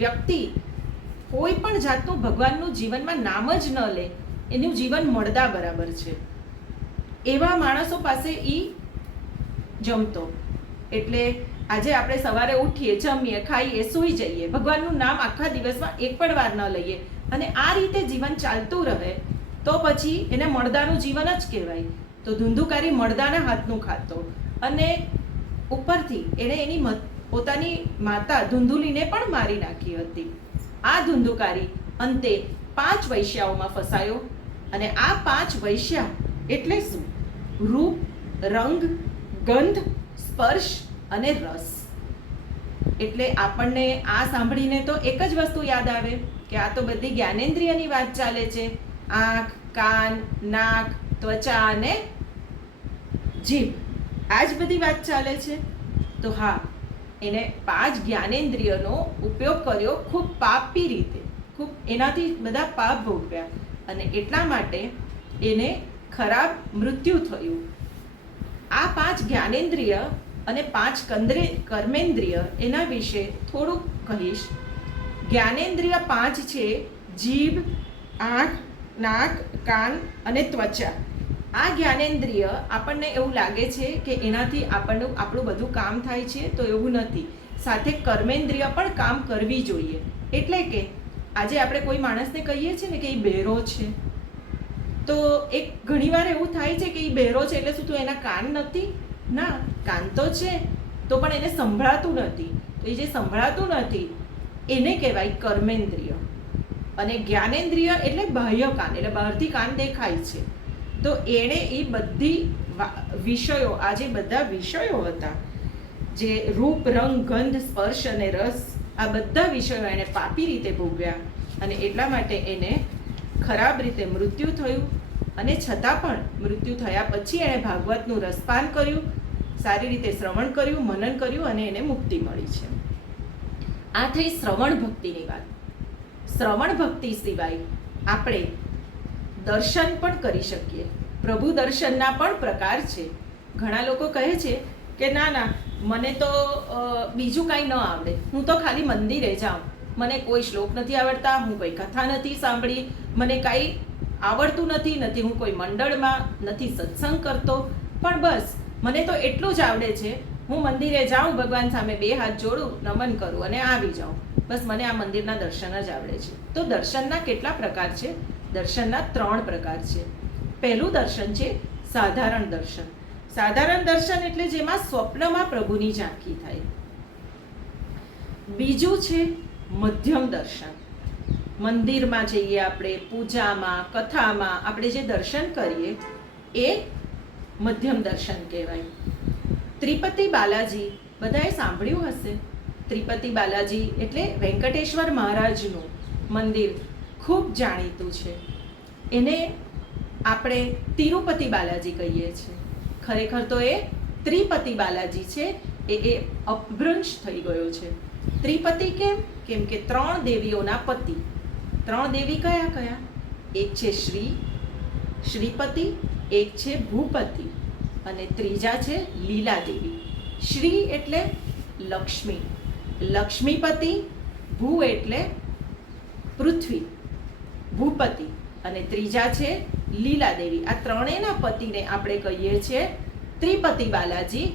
વ્યક્તિ કોઈ પણ જાતનું ભગવાનનું જીવનમાં નામ જ ન લે એનું જીવન મળદા બરાબર છે. એવા માણસો પાસે એ જમતો. એટલે આજે આપણે સવારે ઉઠીએ, જમીએ, ખાઈએ, સૂઈ જઈએ, ભગવાનનું નામ આખા દિવસમાં એક પણ વાર ન લઈએ અને આ રીતે જીવન ચાલતું રહે તો પછી એને મળદાનું જીવન જ કહેવાય. તો ધુંધુકારી મળદાના હાથનું ખાતો અને ઉપરથી એણે એની પોતાની માતા ધુંધુલીને પણ મારી નાખી હતી. આ ધુંધુકારી અંતે 5 વૈશ્યાઓમાં ફસાયો અને આ 5 વૈશ્યા એટલે શું? રૂપ, રંગ, ગંધ, સ્પર્શ અને રસ. એટલે આપણને આ સાંભળીને તો એક જ વસ્તુ યાદ આવે કે આ તો બધી જ્ઞાનેન્દ્રિયની વાત ચાલે છે. આંખ, કાન, નાક, ત્વચા અને જીભ, આ જ બધી વાત ચાલે છે. તો હા, એને 5 જ્ઞાનેન્દ્રિયનો ઉપયોગ કર્યો ખૂબ પાપી રીતે, ખૂબ એનાથી બધા પાપ ભોગવ્યા અને એટલા માટે એને ખરાબ મૃત્યુ થયું. આ 5 જ્ઞાનેન્દ્રિય અને 5 કર્મેન્દ્રિય એના વિશે થોડુંક કહીશ. જ્ઞાનેન્દ્રિય 5 છે: જીભ, આંખ, નાક, કાન અને ત્વચા. આ જ્ઞાનેન્દ્રિય આપણને એવું લાગે છે કે એનાથી આપણું બધું કામ થાય છે, તો એવું નથી. સાથે કર્મેન્દ્રિય પણ કામ કરવી જોઈએ. એટલે કે આજે આપણે કોઈ માણસને કહીએ છીએ ને કે એ બહેરો છે, તો એક ઘણીવાર એવું થાય છે કે એ બહેરો છે એટલે શું તો એના કાન નથી? ના, કાન તો છે, તો પણ એને સંભળાતું નથી. તો એ જે સંભળાતું નથી એને કહેવાય કર્મેન્દ્રિય. અને જ્ઞાનેન્દ્રિય એટલે બાહ્ય કાન, એટલે બહારથી કાન દેખાય છે. તો એણે એ બધી વિષયો, આ જે બધા વિષયો હતા, જે રૂપ, રંગ, ગંધ, સ્પર્શ અને રસ, આ બધા વિષયો એણે પાપી રીતે ભોગવ્યા અને એટલા માટે એને ખરાબ રીતે મૃત્યુ થયું. અને છતાં પણ મૃત્યુ થયા પછી એણે ભાગવતનું રસપાન કર્યું, સારી રીતે શ્રવણ કર્યું, મનન કર્યું અને એને મુક્તિ મળી છે. આ થઈ શ્રવણ ભક્તિની વાત. શ્રવણ ભક્તિ સિવાય આપણે દર્શન પણ કરી શકીએ. પ્રભુ દર્શનના પણ પ્રકાર છે. ઘણા લોકો કહે છે કે ના ના, મને તો બીજું કાંઈ ન આવડે, હું તો ખાલી મંદિરે જાઉં, મને કોઈ શ્લોક નથી આવડતા, હું કોઈ કથા નથી સાંભળી, મને કાંઈ આવડતું નથી, હું કોઈ મંડળમાં નથી સત્સંગ કરતો, પણ બસ મને તો એટલું જ આવડે છે, હું મંદિરે જાઉં, ભગવાન સામે 2 હાથ જોડું, નમન કરું અને આવી જાઉં, બસ મને આ મંદિરના દર્શન જ આવડે છે. તો દર્શનના કેટલા પ્રકાર છે? દર્શનના 3 પ્રકાર છે. પહેલું દર્શન છે સાધારણ દર્શન. સાધારણ દર્શન એટલે જેમાં સ્વપ્નમાં પ્રભુની ઝાંખી થાય. બીજું છે મધ્યમ દર્શન. મંદિરમાં જઈએ આપણે, પૂજામાં, કથામાં આપણે જે દર્શન કરીએ એ મધ્યમ દર્શન કહેવાય. ત્રિપતિ બાલાજી બધાએ સાંભળ્યું હશે. ત્રિપતિ બાલાજી એટલે વેંકટેશ્વર મહારાજનું મંદિર ખૂબ જાણીતું છે. એને આપણે તિરુપતિ બાલાજી કહીએ છીએ. ખરેખર તો એ ત્રિપતિ બાલાજી છે. એ અપભ્રંશ થઈ ગયો છે. ત્રિપતિ કેમ કે 3 દેવીઓના પતિ. 3 દેવી કયા કયા? એક છે શ્રીપતિ, એક છે ભૂપતિ અને ત્રીજા છે લીલા દેવી. શ્રી એટલે લક્ષ્મી, લક્ષ્મીપતિ, ભૂ એટલે પૃથ્વી, ભૂપતિ અને ત્રીજા છે લીલા દેવી. આ ત્રણેયના પતિને આપણે કહીએ છીએ ત્રિપતિ બાલાજી,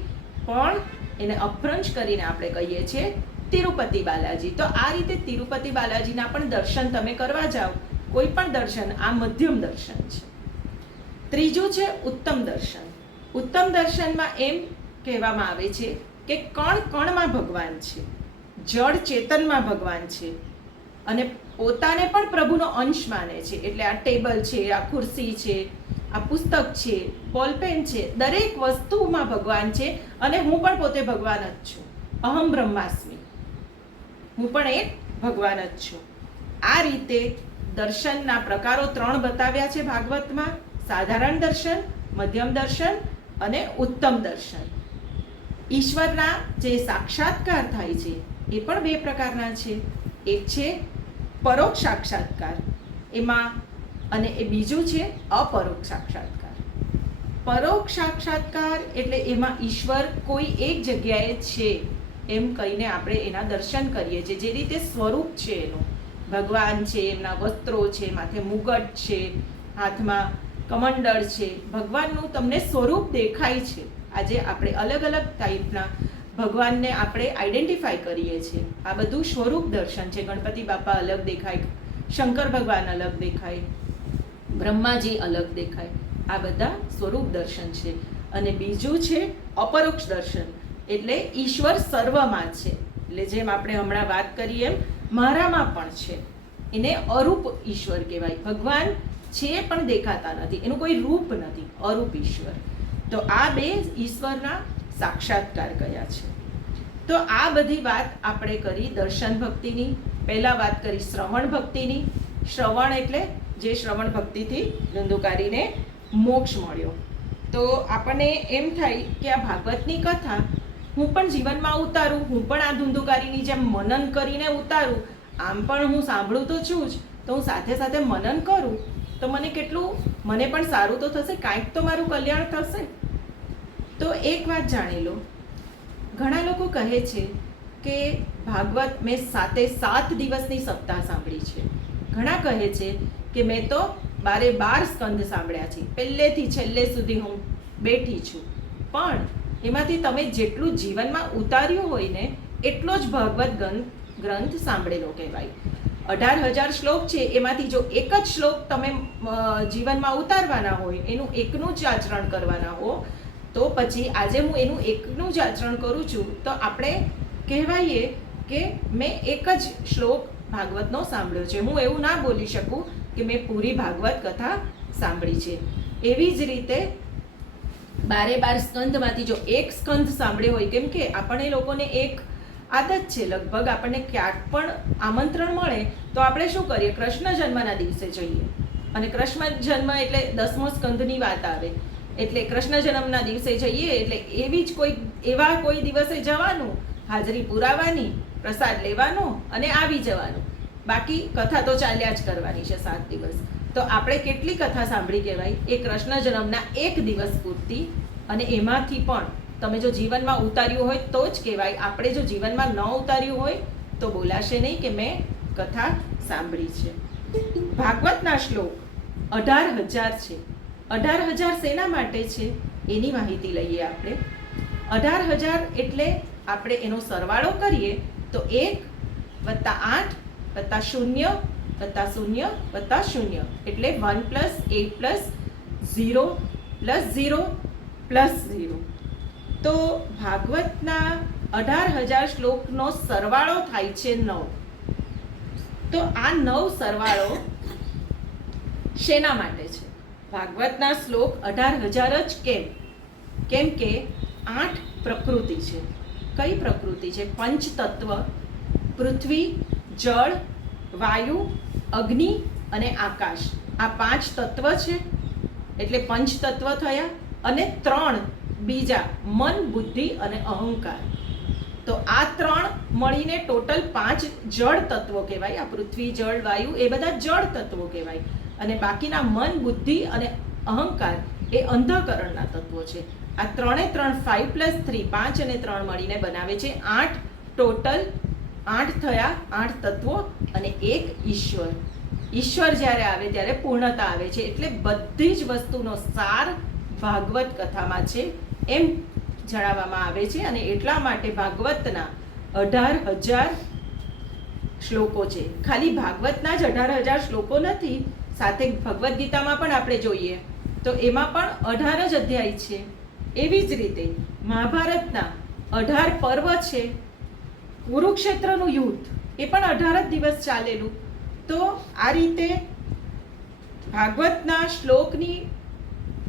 પણ એને અપભ્રંશ કરીને આપણે કહીએ છીએ તિરુપતિ બાલાજી. તો આ રીતે તિરુપતિ બાલાજીના પણ દર્શન તમે કરવા જાઓ, કોઈ પણ દર્શન, આ મધ્યમ દર્શન છે. ત્રીજું છે ઉત્તમ દર્શન. ઉત્તમ દર્શનમાં એમ કહેવામાં આવે છે કે કણ કણમાં ભગવાન છે, જળ ચેતનમાં ભગવાન છે અને પોતાને પણ પ્રભુનો અંશ માને છે. એટલે આ ટેબલ છે, આ ખુરશી છે, આ પુસ્તક છે, બોલપેન છે, દરેક વસ્તુમાં ભગવાન છે અને હું પણ પોતે ભગવાન જ છું. અહમ બ્રહ્માસ્મિ, હું પણ એક ભગવાન જ છું. આ રીતે દર્શનના પ્રકારો 3 બતાવ્યા છે ભાગવતમાં: સાધારણ દર્શન, મધ્યમ દર્શન અને ઉત્તમ દર્શન. ઈશ્વરના જે સાક્ષાત્કાર થાય છે એ પણ 2 પ્રકારના છે. એક છે પરોક્ષ સાક્ષાત્કાર એમાં, અને એ બીજું છે અપરોક્ષ સાક્ષાત્કાર. પરોક્ષ સાક્ષાત્કાર એટલે એમાં ઈશ્વર કોઈ એક જગ્યાએ છે એમ કહીને આપણે એના દર્શન કરીએ છીએ. જે રીતે સ્વરૂપ છે એનું, ભગવાન છે, એમના વસ્ત્રો છે, માથે મુગટ છે, હાથમાં કમંડળ છે, ભગવાનનું તમને સ્વરૂપ દેખાય છે. આજે આપણે અલગ અલગ ટાઈપના ભગવાનને આપણે આઈડેન્ટિફાઈ કરીએ છીએ. આ બધું સ્વરૂપ દર્શન છે. ગણપતિ બાપા અલગ દેખાય, શંકર ભગવાન અલગ દેખાય, બ્રહ્માજી અલગ દેખાય. આ બધા સ્વરૂપ દર્શન છે. અને બીજું છે અપરોક્ષ દર્શન, એટલે ઈશ્વર સર્વમાં છે. એટલે જેમ આપણે હમણાં વાત કરી એમ મારામાં પણ છે. એને અરૂપ ઈશ્વર કહેવાય. ભગવાન છે પણ દેખાતા નથી, એનું કોઈ રૂપ નથી, અરૂપ ઈશ્વર. તો આ બે ઈશ્વરના સાક્ષાત્કાર કયા છે. તો આ બધી વાત આપણે કરી દર્શન ભક્તિની. પહેલા વાત કરી શ્રવણ ભક્તિની. શ્રવણ એટલે જે શ્રવણ ભક્તિથી ધુંધુકારીને મોક્ષ મળ્યો. તો આપણને એમ થાય કે આ ભાગવતની કથા હું પણ જીવનમાં ઉતારું, હું પણ આ ધુંધુકારીની જેમ મનન કરીને ઉતારું. આમ પણ હું સાંભળું તો છું જ, તો હું સાથે સાથે મનન કરું તો મને કેટલું, મને પણ સારું તો થશે, કાંઈક તો મારું કલ્યાણ થશે. તો એક વાત જાણી લો, ઘણા લોકો કહે છે કે ભાગવત મેં 7 દિવસની સપ્તાહ સાંભળી છે. ઘણા કહે છે કે મેં તો 12 સ્કંદ સાંભળ્યા છે, પહેલેથી છેલ્લે સુધી હું બેઠી છું. પણ એમાંથી તમે જેટલું જીવનમાં ઉતાર્યું હોય ને એટલો જ ભાગવત ગ્રંથ સાંભળેલો કહેવાય. 18,000 શ્લોક છે, એમાંથી જો એક જ શ્લોક તમે જીવનમાં ઉતારવાના હોય, એનું એકનું જ આચરણ કરવાના હો, તો પછી આજે હું એનું એકનું જ આચરણ કરું છું તો આપણે કહેવાઈએ કે મેં એક જ શ્લોક ભાગવતનો સાંભળ્યો છે. હું એવું ના બોલી શકું કે મેં પૂરી ભાગવત કથા સાંભળી છે. એવી જ રીતે 12 સ્કંદમાંથી જો એક સ્કંદ સાંભળ્યો હોય, કેમ કે આપણને લોકોને એક આદત છે, લગભગ આપણને ક્યાંક પણ આમંત્રણ મળે તો આપણે શું કરીએ, કૃષ્ણ જન્મના દિવસે જઈએ. અને કૃષ્ણ જન્મ એટલે 10મો સ્કંદની વાત આવે, એટલે કૃષ્ણ જન્મના દિવસે જઈએ એટલે એવા કોઈ દિવસે જવાનું, હાજરી પુરાવાની, પ્રસાદ લેવાનો અને આવી જવાનું. બાકી કથા તો ચાલ્યા જ કરવાની છે 7 દિવસ. તો આપણે કેટલી કથા સાંભળી કહેવાય, એ કૃષ્ણ જન્મના એક દિવસ પૂરતી. અને એમાંથી પણ તમે જો જીવનમાં ઉતાર્યું હોય તો જ કહેવાય. આપણે જો જીવનમાં ન ઉતાર્યું હોય તો બોલાશે નહીં કે મેં કથા સાંભળી છે. ભાગવતના શ્લોક 18,000 છે. 18,000 શેના માટે છે એની માહિતી લઈએ આપણે. 18,000 એટલે આપણે એનો સરવાળો કરીએ તો 1 + 8 + 0 + 0 + 0 એટલે 1 + 8 + 0 + 0 + 0. તો ભાગવતના 18,000 શ્લોકનો સરવાળો થાય છે 9. તો આ 9 સરવાળો શેના માટે છે? ભાગવતના શ્લોક 18,000 જ કેમ? કેમ કે 8 પ્રકૃતિ છે. કઈ પ્રકૃતિ છે? પંચતત્વ, પૃથ્વી, જળ, વાયુ, અગ્નિ અને આકાશ. આ 5 તત્વ છે એટલે પંચતત્વ થયા. અને 3 બીજા, મન, બુદ્ધિ અને અહંકાર. તો આ 3 મળીને ટોટલ 5 જળ તત્વો કહેવાય. આ પૃથ્વી, જળ, વાયુ એ બધા જળ તત્વો કહેવાય. અને બાકીના મન, બુદ્ધિ અને અહંકાર એ અંતઃકરણના તત્વો છે. આ 3 5 + 3 5 અને 3 મળીને બનાવે છે 8. ટોટલ 8 થયા, 8 તત્વો અને એક ઈશ્વર. ઈશ્વર જ્યારે આવે ત્યારે પૂર્ણતા આવે છે. એટલે બધી જ વસ્તુનો સાર ભાગવત કથામાં છે એમ જણાવવામાં આવે છે. અને એટલા માટે ભાગવતના 18,000 શ્લોકો છે. ખાલી ભાગવતના જ 18,000 શ્લોકો નથી, સાથે ભગવદ્ ગીતામાં પણ આપણે જોઈએ તો એમાં પણ 18 જ અધ્યાય છે. એવી જ રીતે મહાભારતના 18 પર્વ છે. કુરુક્ષેત્રનું યુદ્ધ એ પણ 18 જ દિવસ ચાલેલું. તો આ રીતે ભાગવતના શ્લોકની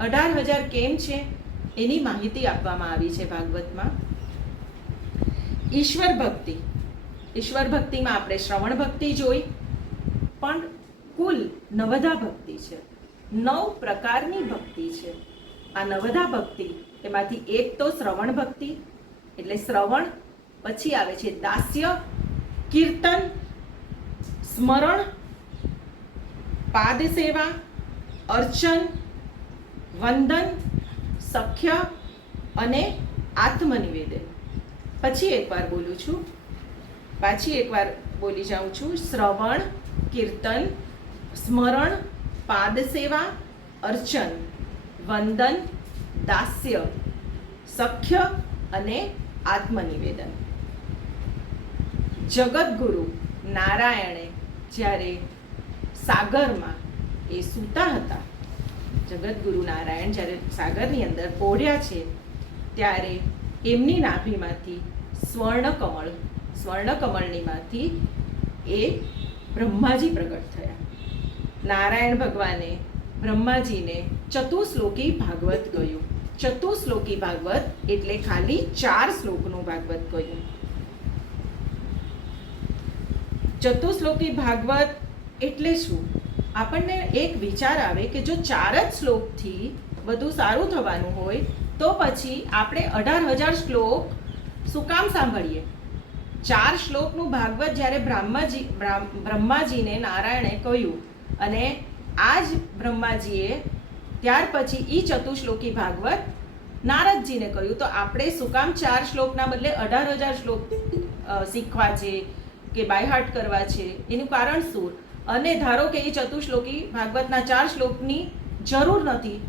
18,000 કેમ છે એની માહિતી આપવામાં આવી છે ભાગવતમાં. ઈશ્વર ભક્તિ. ઈશ્વર ભક્તિમાં આપણે શ્રવણ ભક્તિ જોઈ, પણ કુલ નવધા ભક્તિ છે. 9 પ્રકારની ભક્તિ છે. આ નવધા ભક્તિ એમાંથી એક તો શ્રવણ ભક્તિ, એટલે શ્રવણ. પછી આવે છે દાસ્ય, કીર્તન, સ્મરણ, પાદ સેવા, અર્ચન, વંદન, સખ્ય અને આત્મનિવેદન. પછી એકવાર બોલું છું, પાછી એકવાર બોલી જાઉં છું. શ્રવણ, કીર્તન, સ્મરણ, પાદ સેવા, અર્ચન, વંદન, દાસ્ય, સખ્ય અને આત્મનિવેદન. જગતગુરુ નારાયણે જ્યારે સાગરમાં એ સૂતા હતા, જગતગુરુ નારાયણ જ્યારે સાગરની અંદર પોઢ્યા છે, ત્યારે એમની નાભીમાંથી સ્વર્ણકમળનીમાંથી એ બ્રહ્માજી પ્રગટ થયા. નારાયણ ભગવાને બ્રહ્માજીને ચતુશ્લોકી ભાગવત કહ્યું. ચતુશ્લોકી ભાગવત એટલે ખાલી 4 શ્લોકનું ભાગવત કહ્યું. ચતુશ્લોકી ભાગવત એટલે શું? આપણને એક વિચાર આવે કે જો 4 જ શ્લોકથી બધું સારું થવાનું હોય તો પછી આપણે 18,000 શ્લોક શું કામ સાંભળીએ? 4 શ્લોકનું ભાગવત જ્યારે બ્રહ્માજીને નારાયણે કહ્યું અને આ જ બ્રહ્માજીએ ત્યાર પછી ઈ ચતુશ્લોકી ભાગવત નારદજીને કહ્યું, તો આપણે શું કામ 4 શ્લોકના બદલે 18,000 શ્લોક શીખવા છે કે બાયહાર્ટ કરવા છે? એનું કારણ શું? અને ધારો કે એ ચતુશ્લોકી ભાગવતના 4 શ્લોકની જરૂર નથી,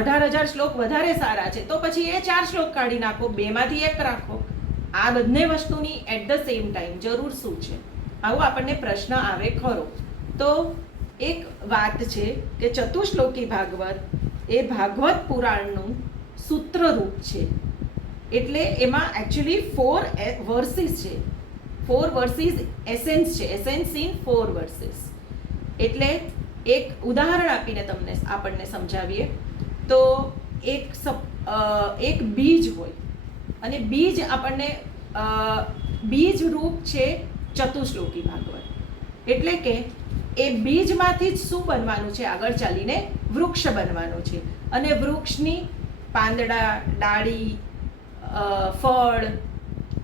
18,000 શ્લોક વધારે સારા છે, તો પછી એ 4 શ્લોક કાઢી નાખો, 2માંથી 1 રાખો. આ બંને વસ્તુની એટ ધ સેમ ટાઈમ જરૂર શું છે? આવું આપણને પ્રશ્ન આવે ખરો. તો એક વાત છે કે ચતુશ્લોકી ભાગવત એ ભાગવત પુરાણનું સૂત્રરૂપ છે. એટલે એમાં એકચ્યુઅલી 4 વર્સિસ છે. 4 વર્સિસ એસેન્સ છે, એસેન્સ ઇન 4 વર્સિસ. એટલે એક ઉદાહરણ આપીને આપણને સમજાવીએ તો એક બીજ હોય અને બીજ આપણને બીજ રૂપ છે ચતુશ્લોકી ભાગવત. એટલે કે એ બીજમાંથી જ શું બનવાનું છે? આગળ ચાલીને વૃક્ષ બનવાનું છે અને વૃક્ષની પાંદડા, ડાળી, ફળ,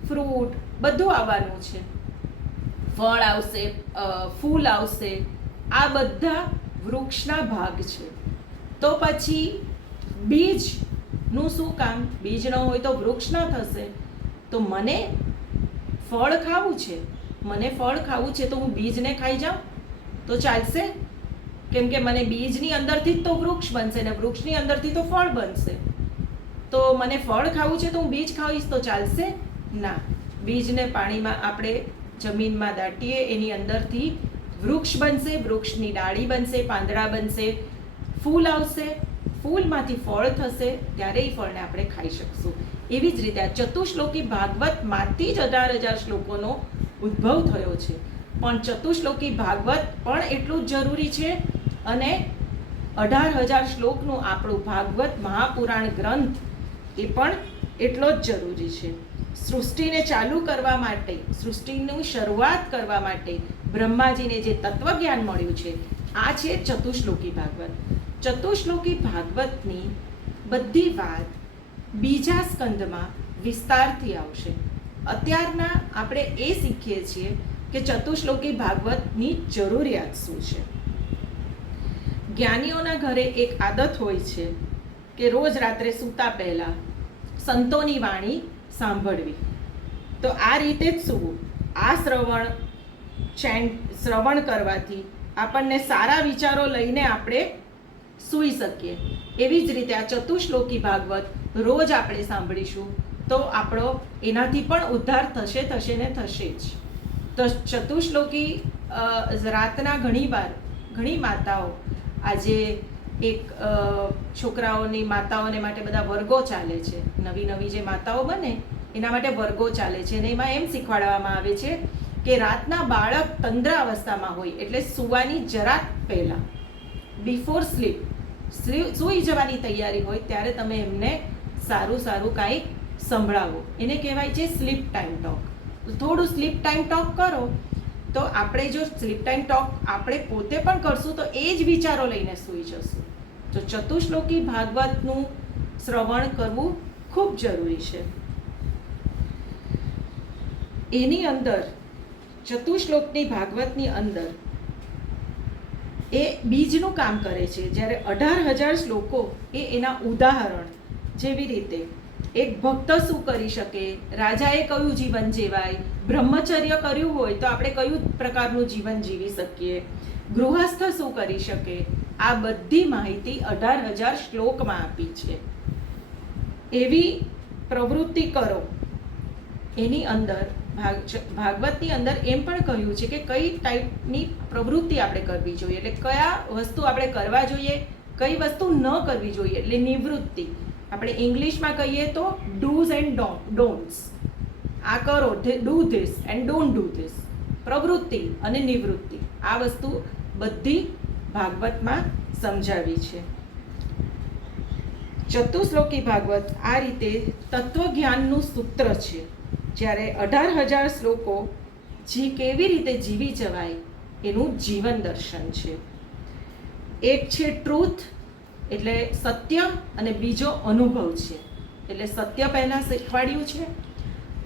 ફ્રૂટ બધું આવવાનું છે. ફળ આવશે, ફૂલ આવશે, આ બધા વૃક્ષના ભાગ છે. તો પછી બીજનું શું કામ? બીજ ન હોય તો વૃક્ષ ન થશે. તો મને ફળ ખાવું છે, તો હું બીજને ખાઈ જાઉં તો ચાલશે? કેમ કે મને બીજની અંદરથી જ તો વૃક્ષ બનશે ને વૃક્ષની અંદરથી તો ફળ બનશે. તો મને ફળ ખાવું છે તો હું બીજ ખાઈશ તો ચાલશે? ના. બીજને પાણીમાં આપણે જમીનમાં દાટીએ, એની અંદરથી વૃક્ષ બનશે, વૃક્ષની ડાળી બનશે, પાંદડા બનશે, ફૂલ આવશે, ફૂલમાંથી ફળ થશે, ત્યારે એ ફળને આપણે ખાઈ શકશું. એવી જ રીતે આ ચતુશ્લોકી ભાગવતમાંથી જ 18,000 શ્લોકોનો ઉદ્ભવ થયો છે. પણ ચતુશ્લોકી ભાગવત પણ એટલું જ જરૂરી છે અને 18,000 શ્લોકનું આપણું ભાગવત મહાપુરાણ ગ્રંથ એ પણ એટલો જ જરૂરી છે. સૃષ્ટિને ચાલુ કરવા માટે, સૃષ્ટિની શરૂઆત કરવા માટે બ્રહ્માજીને જે તત્વજ્ઞાન મળ્યું છે, આ છે ચતુશ્લોકી ભાગવત. ચતુશ્લોકી ભાગવતની બધી વાત બીજા સ્કંદમાં વિસ્તારથી આવશે. અત્યારના આપણે એ શીખીએ છીએ કે ચતુશ્લોકી ભાગવતની જરૂરિયાત શું છે. જ્ઞાનીઓના ઘરે એક આદત હોય છે કે રોજ રાત્રે સૂતા પહેલા સંતોની વાણી સાંભળવી. તો આ રીતે જ સૂવું. આ શ્રવણ કરવાથી આપણને સારા વિચારો લઈને આપણે સૂઈ શકીએ. એવી જ રીતે આ ચતુશ્લોકી ભાગવત રોજ આપણે સાંભળીશું તો આપણો એનાથી પણ ઉદ્ધાર થશે ને થશે જ. તો ચતુશ્લોકી રાતના ઘણી માતાઓ, આજે એક છોકરાઓની માતાઓને માટે બધા વર્ગો ચાલે છે, નવી જે માતાઓ બને એના માટે વર્ગો ચાલે છે અને એમાં એમ શીખવાડવામાં આવે છે કે રાતના બાળક તંદ્રાવસ્થામાં હોય એટલે સૂવાની જરાક પહેલાં, બિફોર સ્લીપ, સૂઈ જવાની તૈયારી હોય ત્યારે તમે એમને સારું કાંઈક સંભળાવો. એને કહેવાય છે સ્લીપ ટાઈમ ટોક. થોડું સ્લીપ ટાઈમ ટોક કરો તો આપણે જો સ્લીપ ટાઈમ ટોક આપણે પોતે પણ કરશું તો એ જ વિચારો લઈને સૂઈ જશું. તો ચતુશ્લોકી ભાગવતનું શ્રવણ કરવું ખૂબ જરૂરી છે. એની અંદર ચતુશ્લોકની ભાગવતની અંદર એ બીજનું કામ કરે છે. જ્યારે 18,000 શ્લોકો એ એના ઉદાહરણ, જેવી રીતે એક ભક્ત શું કરી શકે, રાજાએ કયું જીવન જીવાય, બ્રહ્મચર્ય કર્યું હોય તો આપણે કયું પ્રકારનું જીવન જીવી શકીએ, ગૃહસ્થ શું કરી શકે, આ બધી માહિતી 18,000 શ્લોકમાં આપી છે. એવી પ્રવૃત્તિ કરો. એની અંદર ભાગવતની અંદર એમ પણ કહ્યું છે કે કઈ ટાઈપની પ્રવૃત્તિ આપણે કરવી જોઈએ, એટલે કયા વસ્તુ આપણે કરવા જોઈએ, કઈ વસ્તુ ન કરવી જોઈએ, એટલે નિવૃત્તિ. આપણે ઇંગ્લિશમાં કહીએ તો ડૂઝ એન્ડ ડોન્ટ્સ. આ કરો, do this and don't do this. પ્રવૃત્તિ અને નિવૃત્તિ, આ વસ્તુ બધી ભાગવતમાં સમજાવી છે. ચતુશ્લોકી ભાગવત આ રીતે તત્વજ્ઞાનનું સૂત્ર છે. જ્યારે 18,000 શ્લોકો કેવી રીતે જીવી જવાય એનું જીવન દર્શન છે. એક છે ટ્રુથ એટલે સત્ય, અને બીજો અનુભવ છે. એટલે સત્ય પહેલાં શીખવાડ્યું છે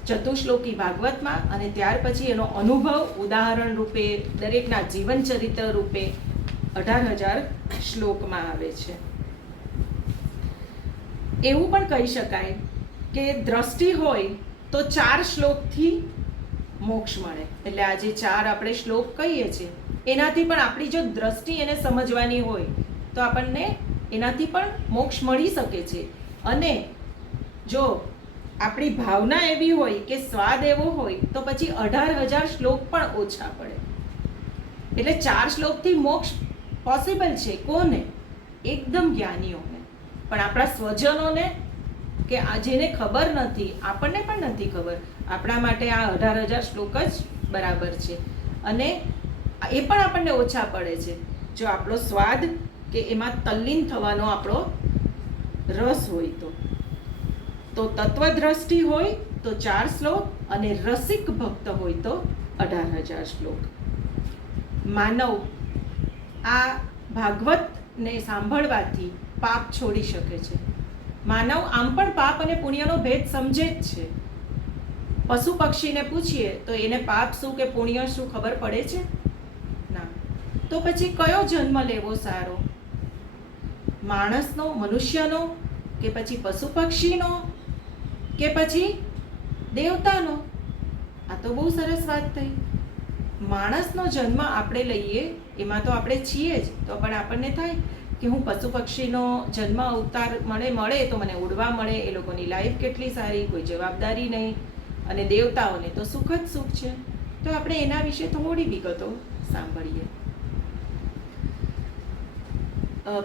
ચતુશ્લોકી ભાગવતમાં, અને ત્યાર પછી એનો અનુભવ ઉદાહરણ રૂપે દરેકના જીવન ચરિત્ર રૂપે 18,000 શ્લોકમાં આવે છે. એવું પણ કહી શકાય કે દ્રષ્ટિ હોય તો 4 શ્લોકથી મોક્ષ મળે. એટલે આ જે 4 આપણે શ્લોક કહીએ છીએ એનાથી પણ આપણી જો દ્રષ્ટિ એને સમજવાની હોય તો આપણને એનાથી પણ મોક્ષ મળી શકે છે. અને જો આપણી ભાવના એવી હોય કે સ્વાદ એવો હોય તો પછી 18,000 શ્લોક પણ ઓછા પડે. એટલે 4 શ્લોકથી મોક્ષ પોસિબલ છે. કોને? એકદમ જ્ઞાનીઓને. પણ આપણા સ્વજનોને કે જેને ખબર નથી, આપણને પણ નથી ખબર, આપણા માટે આ 18,000 શ્લોક જ બરાબર છે. અને એ પણ આપણને ઓછા પડે છે જો આપણો સ્વાદ કે એમાં તલ્લીન થવાનો આપણો રસ હોય તો તત્વદ્રષ્ટિ હોય તો 4 શ્લોક, અને રસિક ભક્ત હોય તો 18,000 શ્લોક. માનવ આ ભાગવતને સાંભળવાથી પાપ છોડી શકે છે. માનવ આમ પણ પાપ અને પુણ્યનો ભેદ સમજે જ છે. પશુ પક્ષીને પૂછીએ તો એને પાપ શું કે પુણ્ય શું ખબર પડે છે? ના. તો પછી કયો જન્મ લેવો સારો? માણસનો, મનુષ્યનો, કે પછી પશુ પક્ષીનો, કે પછી દેવતાનો? આ તો બહુ સરસ વાત થઈ. માણસનો જન્મ આપણે લઈએ એમાં તો આપણે છીએ જ, તો પણ આપણને થાય કે હું પશુ પક્ષીનો જન્મ અવતાર મળે તો મને ઉડવા મળે, એ લોકોની લાઈફ કેટલી સારી, કોઈ જવાબદારી નહીં, અને દેવતાઓને તો સુખ જ સુખ છે. તો આપણે એના વિશે થોડી વિગતો સાંભળીએ.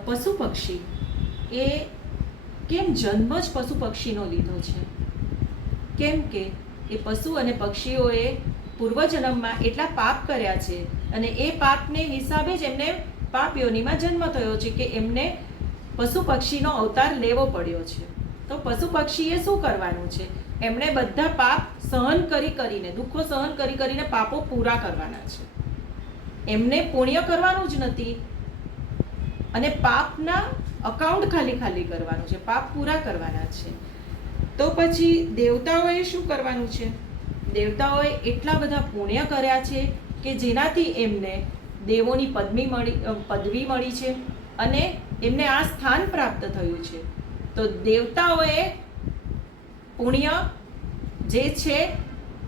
પશુ પક્ષી એ કેમ જન્મ જ પશુ પક્ષીનો લીધો છે? કેમ કે એ પશુ અને પક્ષીઓએ પૂર્વજન્મમાં એટલા પાપ કર્યા છે, અને એ પાપને હિસાબે જ એમને પાપ યોનિમાં જન્મ થયો છે કે એમને પશુ પક્ષીનો અવતાર લેવો પડ્યો છે. તો પશુ પક્ષીએ શું કરવાનું છે? એમણે બધા પાપ સહન કરીને, દુઃખો સહન કરીને પાપો પૂરા કરવાના છે. એમને પુણ્ય કરવાનું જ નથી, અને પાપના અકાઉન્ટ ખાલી કરવાનું છે, પાપ પૂરા કરવાના છે. તો પછી દેવતાઓએ શું કરવાનું છે? દેવતાઓએ એટલા બધા પુણ્ય કર્યા છે કે જેનાથી એમને દેવોની પદવી મળી છે, અને એમને આ સ્થાન પ્રાપ્ત થયું છે. તો દેવતાઓએ પુણ્ય જે છે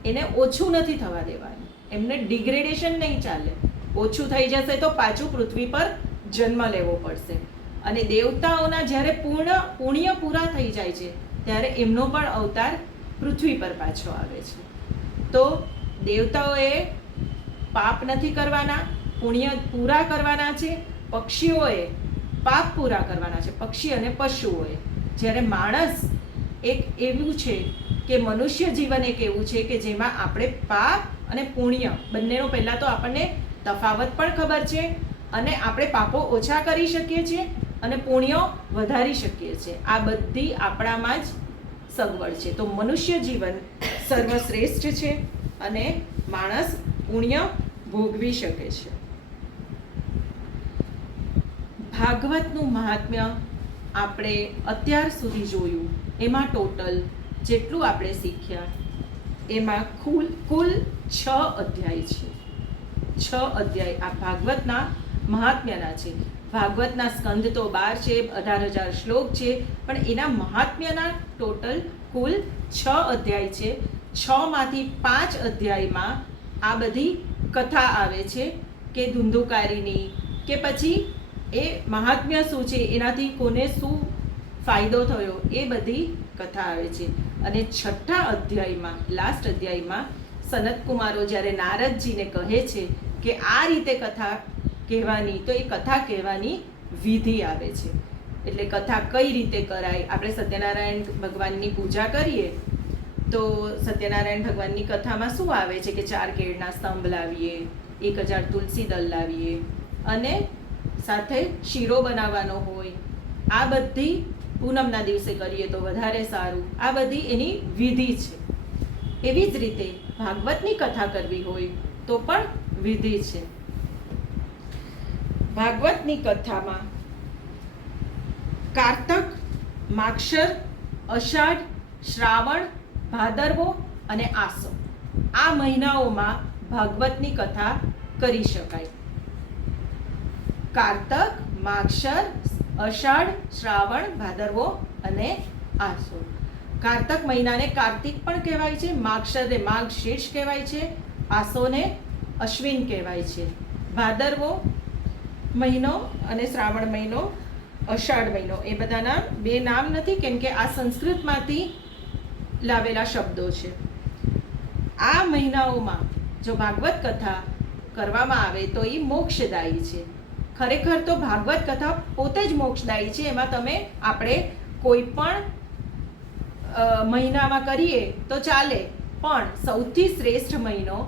એને ઓછું નથી થવા દેવાનું. એમને ડિગ્રેડેશન નહીં ચાલે. ઓછું થઈ જશે તો પાછું પૃથ્વી પર જન્મ લેવો પડશે. અને દેવતાઓના જ્યારે પુણ્ય પૂરા થઈ જાય છે ત્યારે એમનો પણ અવતાર પૃથ્વી પર પાછો આવે છે. તો દેવતાઓએ પાપ નથી કરવાના, પુણ્ય પૂરા કરવાના છે. પક્ષીઓએ પાપ પૂરા કરવાના છે, પક્ષી અને પશુઓએ. જ્યારે માણસ એક એવું છે કે મનુષ્ય જીવન એક એવું છે કે જેમાં આપણે પાપ અને પુણ્ય બંનેનો પહેલાં તો આપણને તફાવત પણ ખબર છે, અને આપણે પાપો ઓછા કરી શકીએ છીએ અને પુણ્ય વધારી શકીએ છીએ. આ બધી આપણામાં જ સગવડ છે. તો મનુષ્ય જીવન સર્વશ્રેષ્ઠ છે, અને માણસ પુણ્ય ભોગવી શકે છે. ભાગવતનું મહાત્મ્ય આપણે અત્યાર સુધી જોયું એમાં ટોટલ જેટલું આપણે શીખ્યા એમાં કુલ 6 અધ્યાય છે. 6 અધ્યાય આ ભાગવતના મહાત્મ્યના છે. ભાગવતના સ્કંદ તો 12 છે, 18,000 શ્લોક છે, પણ એના મહાત્મ્યના ટોટલ કુલ 6 અધ્યાય છે. 6માંથી 5 અધ્યાયમાં આ બધી કથા આવે છે કે ધુંધુકારીની, કે પછી એ મહાત્મ્ય શું છે, એનાથી કોને શું ફાયદો થયો, એ બધી કથા આવે છે. અને 6થા અધ્યાયમાં, લાસ્ટ અધ્યાયમાં સનતકુમારો જ્યારે નારદજીને કહે છે કે આ રીતે કથા કહેવાની, તો એ કથા કહેવાની વિધિ આવે છે. એટલે કથા કઈ રીતે કરાય. આપણે સત્યનારાયણ ભગવાનની પૂજા કરીએ તો સત્યનારાયણ ભગવાનની કથામાં શું આવે છે કે 4 કેળના સ્તંભ લાવીએ, 1000 તુલસી દળ લાવીએ, અને સાથે શીરો બનાવવાનો હોય. આ બધી પૂનમના દિવસે કરીએ તો વધારે સારું. આ બધી એની વિધિ છે. એવી જ રીતે ભાગવતની કથા કરવી હોય તો પણ વિધિ છે. ભાગવતની કથામાં કારતક, માગશર, અષાઢ, શ્રાવણ, ભાદરવો અને આસો, આ મહિનાઓમાં ભાગવતની કથા કરી શકાય. કારતક, માગશર, અષાઢ, શ્રાવણ, ભાદરવો અને આસો. કારતક મહિનાને કાર્તિક પણ કહેવાય છે, માગશરને માગશીર્ષ કહેવાય છે, આસોને અશ્વિન કહેવાય છે. ભાદરવો મહિનો અને શ્રાવણ મહિનો, અષાઢ મહિનો, એ બધાના 2 નામ નથી, કેમ કે આ સંસ્કૃતમાંથી લાવેલા શબ્દો છે. આ મહિનાઓમાં જો ભાગવત કથા કરવામાં આવે તો એ મોક્ષદાયી છે. ખરેખર તો ભાગવત કથા પોતે જ મોક્ષદાયી છે. એમાં તમે આપણે કોઈ પણ મહિનામાં કરીએ તો ચાલે, પણ સૌથી શ્રેષ્ઠ મહિનો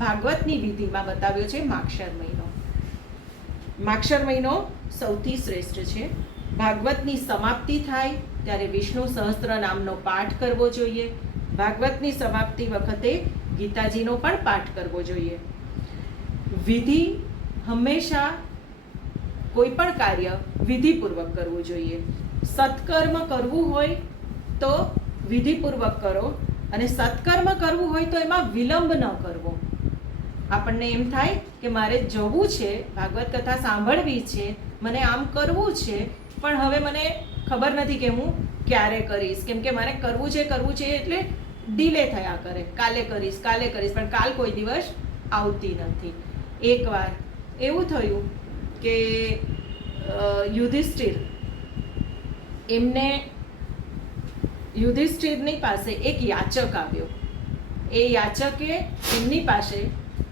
ભાગવતની વિધિમાં બતાવ્યો છે માગશર મહિનો. માગશર મહિનો સૌથી શ્રેષ્ઠ છે. ભાગવતની સમાપ્તિ થાય ત્યારે વિષ્ણુ સહસ્ત્ર નામનો પાઠ કરવો જોઈએ. ભાગવતની સમાપ્તિ વખતે ગીતાજીનો પણ પાઠ કરવો જોઈએ. વિધિ હંમેશા કોઈ પણ કાર્ય વિધિપૂર્વક કરવું જોઈએ. સત્કર્મ કરવું હોય તો વિધિપૂર્વક કરો, અને સત્કર્મ કરવું હોય તો એમાં વિલંબ ન કરવો. આપણને એમ થાય કે મારે જવું છે, ભાગવત કથા સાંભળવી છે, મને આમ કરવું છે, પણ હવે મને ખબર નથી કે હું ક્યારે કરીશ, કેમ કે મારે કરવું છે એટલે ડીલે થયા કરે. કાલે કરીશ, પણ કાલ કોઈ દિવસ આવતી નથી. એકવાર એવું થયું કે યુધિષ્ઠિરની પાસે એક યાચક આવ્યો. એ યાચકે એમની પાસે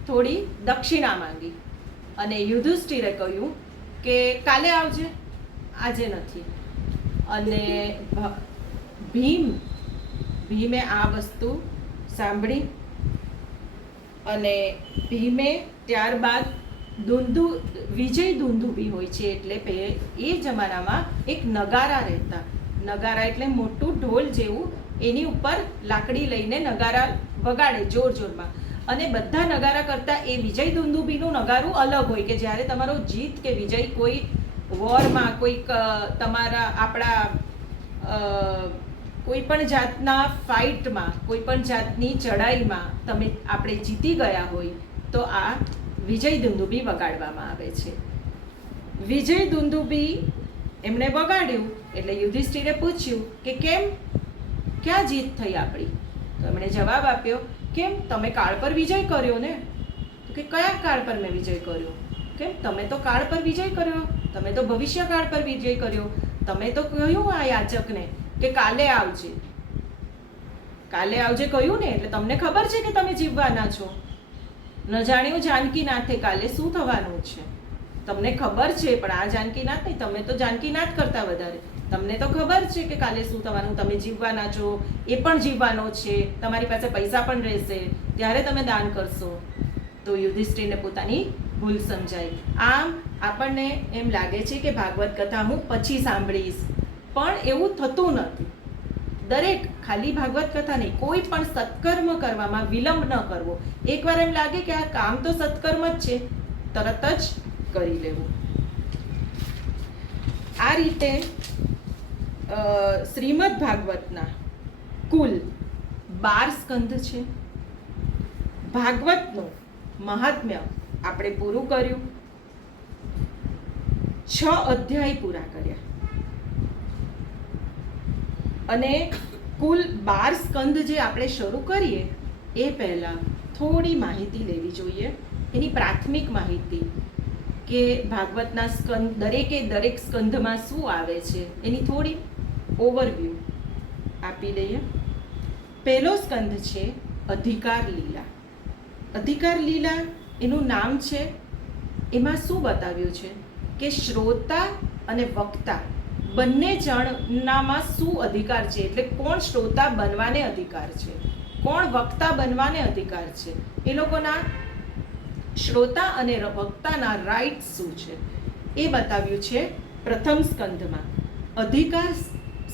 થોડી દક્ષિણા માંગી, અને યુધિષ્ઠિરે કહ્યું કે કાલે આવજે, આજે નથી. અને ભીમે આ વસ્તુ સાંભળી, અને ભીમે ત્યારબાદ વિજય દુંદુભી હોય છે, એટલે એ જમાનામાં એક નગારા રહેતા. નગારા એટલે મોટું ઢોલ જેવું, એની ઉપર લાકડી લઈને નગારા વગાડે જોર જોરમાં. અને બધા નગારા કરતાં એ વિજય દુંદુભીનું નગારું અલગ હોય, કે જ્યારે તમારો જીત કે વિજય કોઈ વોરમાં, કોઈક તમારા આપણા કોઈ પણ જાતના ફાઇટમાં, કોઈ પણ જાતની ચડાઈમાં આપણે જીતી ગયા હોય તો આ વિજય દુંદુભી વગાડવામાં આવે છે. વિજય દુંદુભી એમણે વગાડ્યું એટલે યુધિષ્ઠિરે પૂછ્યું કે કેમ, ક્યાં જીત થઈ આપણી? તો એમણે જવાબ આપ્યો, કેમ, તમે કાળ પર વિજય કર્યો ને? તો કે કયા કાળ પર મેં વિજય કર્યો? કેમ, તમે તો કાળ પર વિજય કર્યો, તમે તો ભવિષ્યકાળ પર વિજય કર્યો. તમે તો કહ્યું આ યાચકને કે કાલે આવજે કહ્યું ને, એટલે તમને ખબર છે કે તમે જીવવાના છો. ન જાણ્યું જાનકીનાથે કાલે શું થવાનું છે. તમને ખબર છે, પણ આ જાનકીનાથ નહીં, તમે તો જાનકીનાથ કરતા વધારે તમને તો ખબર છે કે કાલે શું થવાનું. તમે જીવવાના છો, એ પણ જીવવાનો છે, તમારી પાસે પૈસા પણ રહેશે, ત્યારે તમે દાન કરશો. તો યુધિષ્ઠિરને પોતાની ભૂલ સમજાઈ. આમ આપણને એમ લાગે છે કે ભાગવત કથા હું પછી સાંભળીશ, પણ એવું થતું નથી. દરેક, ખાલી ભાગવત કથા નહીં, કોઈ પણ સત્કર્મ કરવામાં વિલંબ ન કરવો. એકવાર એમ લાગે કે આ કામ તો સત્કર્મ જ છે, તરત જ કરી લેવું. આ રીતે શ્રીમદ ભાગવતના કુલ 12 સ્કંદ છે. ભાગવતનું મહાત્મ્ય આપણે પૂરું કર્યું. 6 અધ્યાય પૂરા કર્યા અને કુલ 12 સ્કંદ જે આપણે શરૂ કરીએ એ પહેલાં થોડી માહિતી લેવી જોઈએ, એની પ્રાથમિક માહિતી કે ભાગવતના સ્કંદ દરેક સ્કંદમાં શું આવે છે એની થોડી ઓવરવ્યૂ આપી દઈએ. પહેલો સ્કંદ છે અધિકાર લીલા. અધિકાર લીલા એનું નામ છે, એમાં શું બતાવ્યું છે કે શ્રોતા અને વક્તા બંને જણનામાં શું અધિકાર છે, એટલે કોણ શ્રોતા બનવાને અધિકાર છે, કોણ વક્તા બનવાને અધિકાર છે, એ લોકોના શ્રોતા અને વક્તાના રાઇટ શું છે એ બતાવ્યું છે પ્રથમ સ્કંધમાં. અધિકાર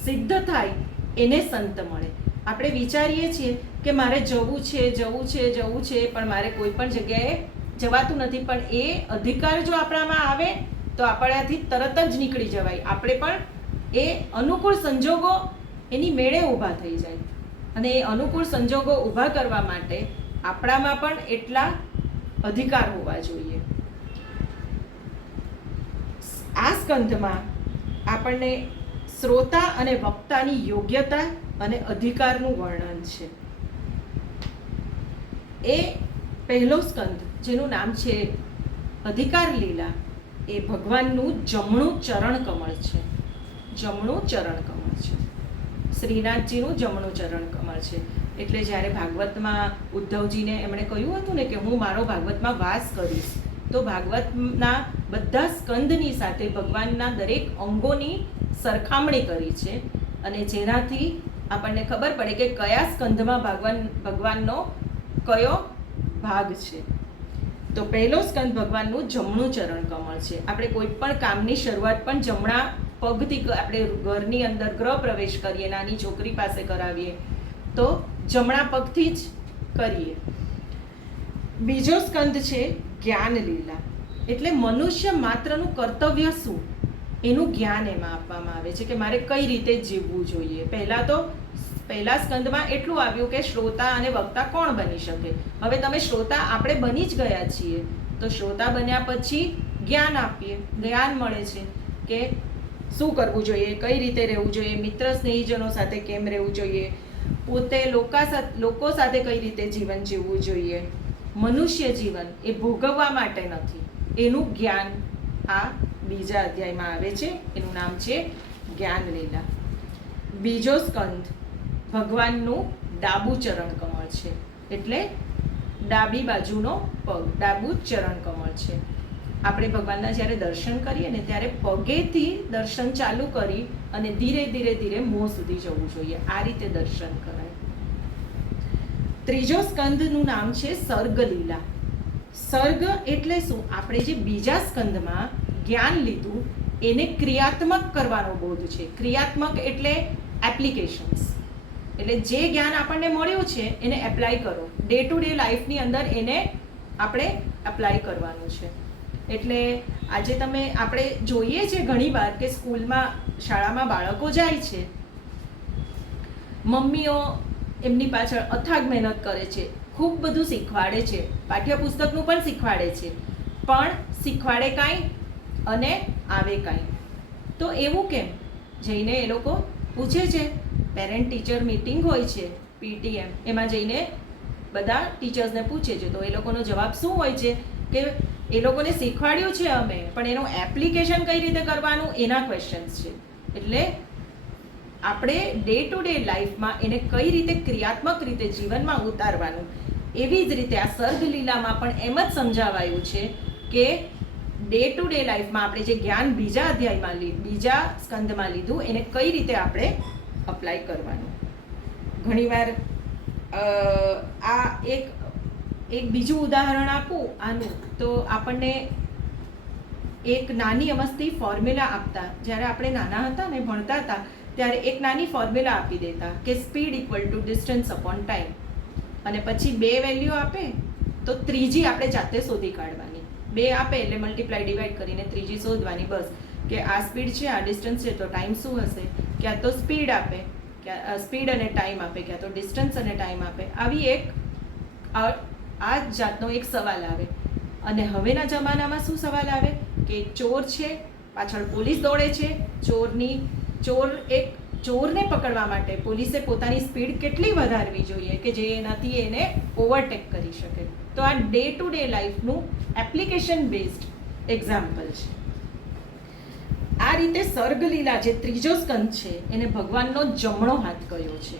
સિદ્ધ થાય એને સંત મળે. આપણે વિચારીએ છીએ કે મારે જવું છે પણ મારે કોઈ પણ જગ્યાએ જવાતું નથી, પણ એ અધિકાર જો આપણામાં આવે તો આપણાથી તરત જ નીકળી જવાય. આપણે પણ એ અનુકૂળ સંજોગો એની મેળે ઊભા થઈ જાય, અને એ અનુકૂળ સંજોગો ઊભા કરવા માટે આપણામાં પણ એટલા અધિકાર હોવા જોઈએ. આ સ્કંધમાં આપણને શ્રોતા અને વક્તાની યોગ્યતા અને અધિકારનું વર્ણન છે. એ પહેલો સ્કંદ જેનું નામ છે અધિકાર લીલા, એ ભગવાનનું જમણું ચરણ કમળ છે. જમણું ચરણ કમળ છે, શ્રીનાથજીનું જમણું ચરણ કમળ છે. એટલે જ્યારે ભાગવતમાં ઉદ્ધવજીને એમણે કહ્યું હતું ને કે હું મારો ભાગવતમાં વાસ કરીશ, તો ભાગવતના બધા સ્કંદની સાથે ભગવાનના દરેક અંગોની સરખામણી કરી છે, અને જેનાથી આપણને ખબર પડે કે કયા સ્કંદમાં ભગવાનનો કયો ભાગ છે. તો પહેલો સ્કંદ ભગવાનનું જમણું ચરણ કમળ છે. આપણે કોઈ પણ કામની શરૂઆત પણ જમણા પગથી, આપણે ઘરની અંદર ગૃહ પ્રવેશ કરીએ, નાની છોકરી પાસે કરાવીએ તો જમણા પગથી જ કરીએ. બીજો સ્કંદ છે જ્ઞાન લીલા, એટલે મનુષ્ય માત્રનું કર્તવ્ય શું એનું જ્ઞાન એમાં આપવામાં આવે છે કે મારે કઈ રીતે જીવવું જોઈએ. પહેલા સ્કંદમાં એટલું આવ્યું કે શ્રોતા અને વક્તા કોણ બની શકે. હવે તમે શ્રોતા આપણે બની જ ગયા છીએ, તો શ્રોતા બન્યા પછી જ્ઞાન આપીએ, જ્ઞાન મળે છે કે શું કરવું જોઈએ, કઈ રીતે રહેવું જોઈએ, મિત્ર સ્નેહીજનો સાથે કેમ રહેવું જોઈએ, પોતે લોકો સાથે કઈ રીતે જીવન જીવવું જોઈએ. મનુષ્ય જીવન એ ભોગવવા માટે નથી, એનું જ્ઞાન આ બીજા અધ્યાયમાં આવે છે. એનું નામ છે જ્ઞાન લીલા. બીજો સ્કંદ ભગવાનનું ડાબુ ચરણ કમળ છે, એટલે ડાબી બાજુનો પગ, ડાબુ ચરણ કમળ છે. આપણે ભગવાનના જ્યારે દર્શન કરીએ ને ત્યારે પગેથી દર્શન ચાલુ કરી અને ધીરે ધીરે મોં સુધી જવું જોઈએ. આ રીતે દર્શન કરાય. ત્રીજો સ્કંદનું નામ છે સર્ગ લીલા. સર્ગ એટલે શું? આપણે જે બીજા સ્કંદમાં જ્ઞાન લીધું એને ક્રિયાત્મક કરવાનો બોધ છે. ક્રિયાત્મક એટલે એપ્લિકેશન્સ, એટલે જે જ્ઞાન આપણને મળ્યું છે એને એપ્લાય કરો. ડે ટુ ડે લાઈફની અંદર એને આપણે એપ્લાય કરવાનું છે. એટલે આજે આપણે જોઈએ છે ઘણીવાર કે સ્કૂલમાં, શાળામાં બાળકો જાય છે, મમ્મીઓ એમની પાછળ અથાગ મહેનત કરે છે, ખૂબ બધું શીખવાડે છે, પાઠ્યપુસ્તકનું પણ શીખવાડે છે, પણ શીખવાડે કાંઈ અને આવે કાંઈ. તો એવું કેમ? જઈને એ લોકો પૂછે છે, પેરેન્ટ ટીચર મીટિંગ હોય છે, PTM, એમાં જઈને બધા ટીચર્સને પૂછે છે, તો એ લોકોનો જવાબ શું હોય છે કે એ લોકોને શીખવાડ્યું છે અમે, પણ એનું એપ્લિકેશન કઈ રીતે કરવાનું એના ક્વેશ્ચન્સ છે. એટલે આપણે ડે ટુ ડે લાઈફમાં એને કઈ રીતે ક્રિયાત્મક રીતે જીવનમાં ઉતારવાનું, એવી જ રીતે આ સર્ગ લીલામાં પણ એમ જ સમજાવાયું છે કે ડે ટુ ડે લાઈફમાં આપણે જે જ્ઞાન બીજા સ્કંદમાં લીધું એને કઈ રીતે આપણે અપ્લાય કરવાનું. ઘણીવાર આ એક બીજું ઉદાહરણ આપું આનું, તો આપણને એક નાની અમસ્તી ફોર્મ્યુલા આપતા. જ્યારે આપણે નાના હતા ને, ભણતા હતા, ત્યારે એક નાની ફોર્મ્યુલા આપી દેતા કે speed equal to distance upon time, અને પછી 2 વેલ્યુ આપે તો ત્રીજી આપણે જાતે શોધી કાઢવાની. 2 આપે એટલે મલ્ટીપ્લાય ડિવાઈડ કરીને ત્રીજી શોધવાની. બસ, કે આ સ્પીડ છે, આ ડિસ્ટન્સ છે, તો ટાઈમ શું હશે? ક્યાં તો સ્પીડ આપે, સ્પીડ અને ટાઈમ આપે, ક્યાં તો ડિસ્ટન્સ અને ટાઈમ આપે. આવી આ જાતનો એક સવાલ આવે. અને હવેના જમાનામાં શું સવાલ આવે કે એક ચોર છે પાછળ પોલીસ દોડે છે. ચોરને પકડવા માટે પોલીસે પોતાની સ્પીડ કેટલી વધારવી જોઈએ કે જેનાથી એને ઓવરટેક કરી શકે. તો આ ડે ટુ ડે લાઈફનું એપ્લિકેશન બેઝડ એક્ઝામ્પલ છે. આ રીતે સર્ગલીલા જે ત્રીજો સ્કંદ છે એને ભગવાનનો જમણો હાથ કહ્યો છે.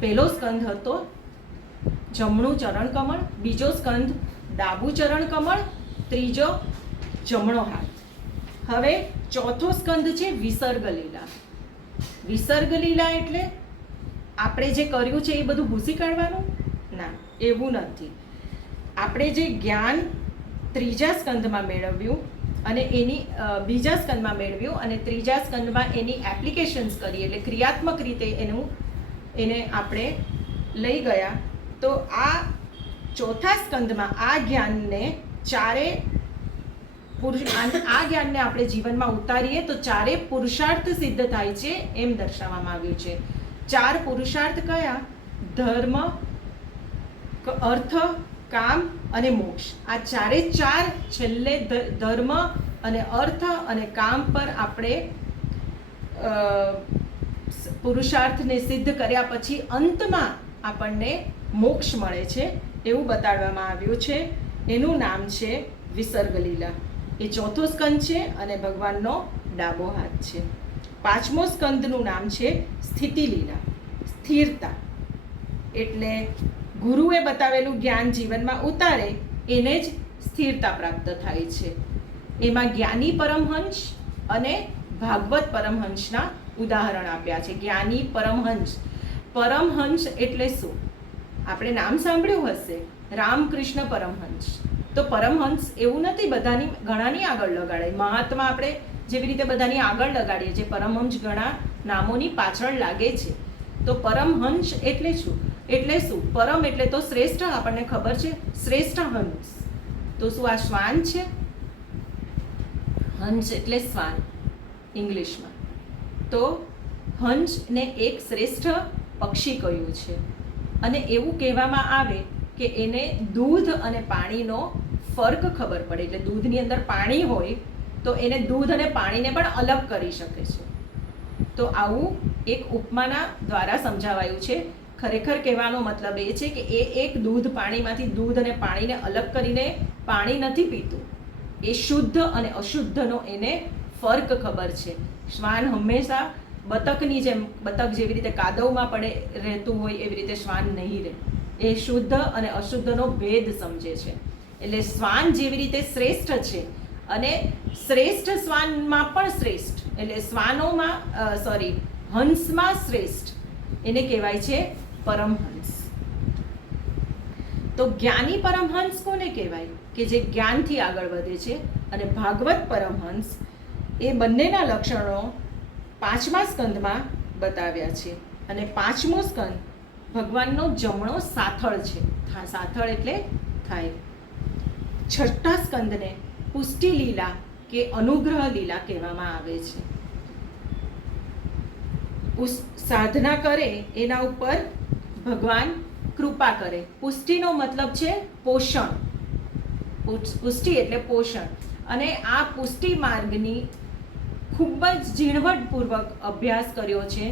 પહેલો સ્કંદ હતો જમણું ચરણ કમળ, બીજો સ્કંદ ડાબું ચરણ કમળ, ત્રીજો જમણો હાથ. હવે ચોથો સ્કંદ છે વિસર્ગ લીલા. વિસર્ગ લીલા એટલે આપણે જે કર્યું છે એ બધું ભૂસી કાઢવાનું? ના, એવું નથી. આપણે જે જ્ઞાન ત્રીજા સ્કંદમાં મેળવ્યું અને એની બીજા સ્કંદમાં મેળવ્યું અને ત્રીજા સ્કંદમાં એની એપ્લિકેશન્સ કરી, એટલે ક્રિયાત્મક રીતે એને આપણે લઈ ગયા. તો આ ચોથા સ્કંદમાં આ જ્ઞાનને આપણે જીવનમાં ઉતારીએ તો ચારે પુરુષાર્થ સિદ્ધ થાય છે એમ દર્શાવવામાં આવ્યું છે. 4 પુરુષાર્થ કયા? ધર્મ, અર્થ, કામ અને મોક્ષ. આ ચારે ચાર છેલ્લે ધર્મ અને અર્થ અને કામ પર આપણે પુરુષાર્થને સિદ્ધ કર્યા પછી અંતમાં આપણને મોક્ષ મળે છે એવું બતાડવામાં આવ્યું છે. એનું નામ છે વિસર્ગ લીલા. એ ચોથો સ્કંદ છે અને ભગવાનનો ડાબો હાથ છે. પાંચમો સ્કંદનું નામ છે સ્થિતિ લીલા, સ્થિરતા. એટલે ગુરુએ બતાવેલું જ્ઞાન જીવનમાં ઉતારે એને જ સ્થિરતા પ્રાપ્ત થાય છે. એમાં જ્ઞાની પરમહંસ અને ભાગવત પરમહંસના ઉદાહરણ આપ્યા છે. જ્ઞાની પરમહંસ. પરમહંસ એટલે શું? આપણે નામ સાંભળ્યું હશે, રામકૃષ્ણ પરમહંસ. તો પરમહંસ એવું નથી ઘણાની આગળ લગાડાય. મહાત્મા આપણે જેવી રીતે બધાની આગળ લગાડીએ છીએ, પરમહંસ ઘણા નામોની પાછળ લાગે છે. તો પરમહંસ એટલે શું? પરમ એટલે તો શ્રેષ્ઠ, આપણને ખબર છે, શ્રેષ્ઠ હંસ. તો શું આ શ્વાન છે? હંસ એટલે શ્વાન ઇંગ્લિશમાં. તો હંસને એક શ્રેષ્ઠ પક્ષી કહ્યું છે. અને એવું કહેવામાં આવે કે એને દૂધ અને પાણીનો ફરક ખબર પડે. એટલે દૂધની અંદર પાણી હોય તો એને દૂધ અને પાણીને પણ અલગ કરી શકે છે. તો આવું એક ઉપમાના દ્વારા સમજાવાયું છે. ખરેખર કહેવાનો મતલબ એ છે કે એ એક પાણીમાંથી દૂધ અને પાણીને અલગ કરીને પાણી નથી પીતું. એ શુદ્ધ અને અશુદ્ધનો એને ફરક ખબર છે. શ્વાન હંમેશા બતકની જેમ, બતક જેવી રીતે કાદવમાં રહેતું હોય એવી રીતે શ્વાન નહીં રહે. એ શુદ્ધ અને અશુદ્ધનો ભેદ સમજે છે. એટલે શ્વાન જેવી રીતે શ્રેષ્ઠ છે અને શ્રેષ્ઠ શ્વાનમાં પણ શ્રેષ્ઠ, એટલે હંસમાં શ્રેષ્ઠ એને કહેવાય છે પરમહંસ. તો જ્ઞાની પરમહંસ કોને કહેવાય? કે જે જ્ઞાનથી આગળ વધે છે. અને ભાગવત પરમહંસ, એ બંનેના લક્ષણો 5મા સ્કંદમાં બતાવ્યા છે. અને 5મો સ્કંદ ભગવાનનો જમણો સાથળ છે. સાથળ એટલે થાય. 6ઠા સ્કંદને પુષ્ટિ લીલા કે અનુગ્રહ લીલા કહેવામાં આવે છે. સાધના કરે એના ઉપર ભગવાન કૃપા કરે. પુષ્ટિનો મતલબ છે પોષણ. પુષ્ટિ એટલે પોષણ. અને આ પુષ્ટિ માર્ગની ખૂબ જ ઝીણવટપૂર્વક અભ્યાસ કર્યો છે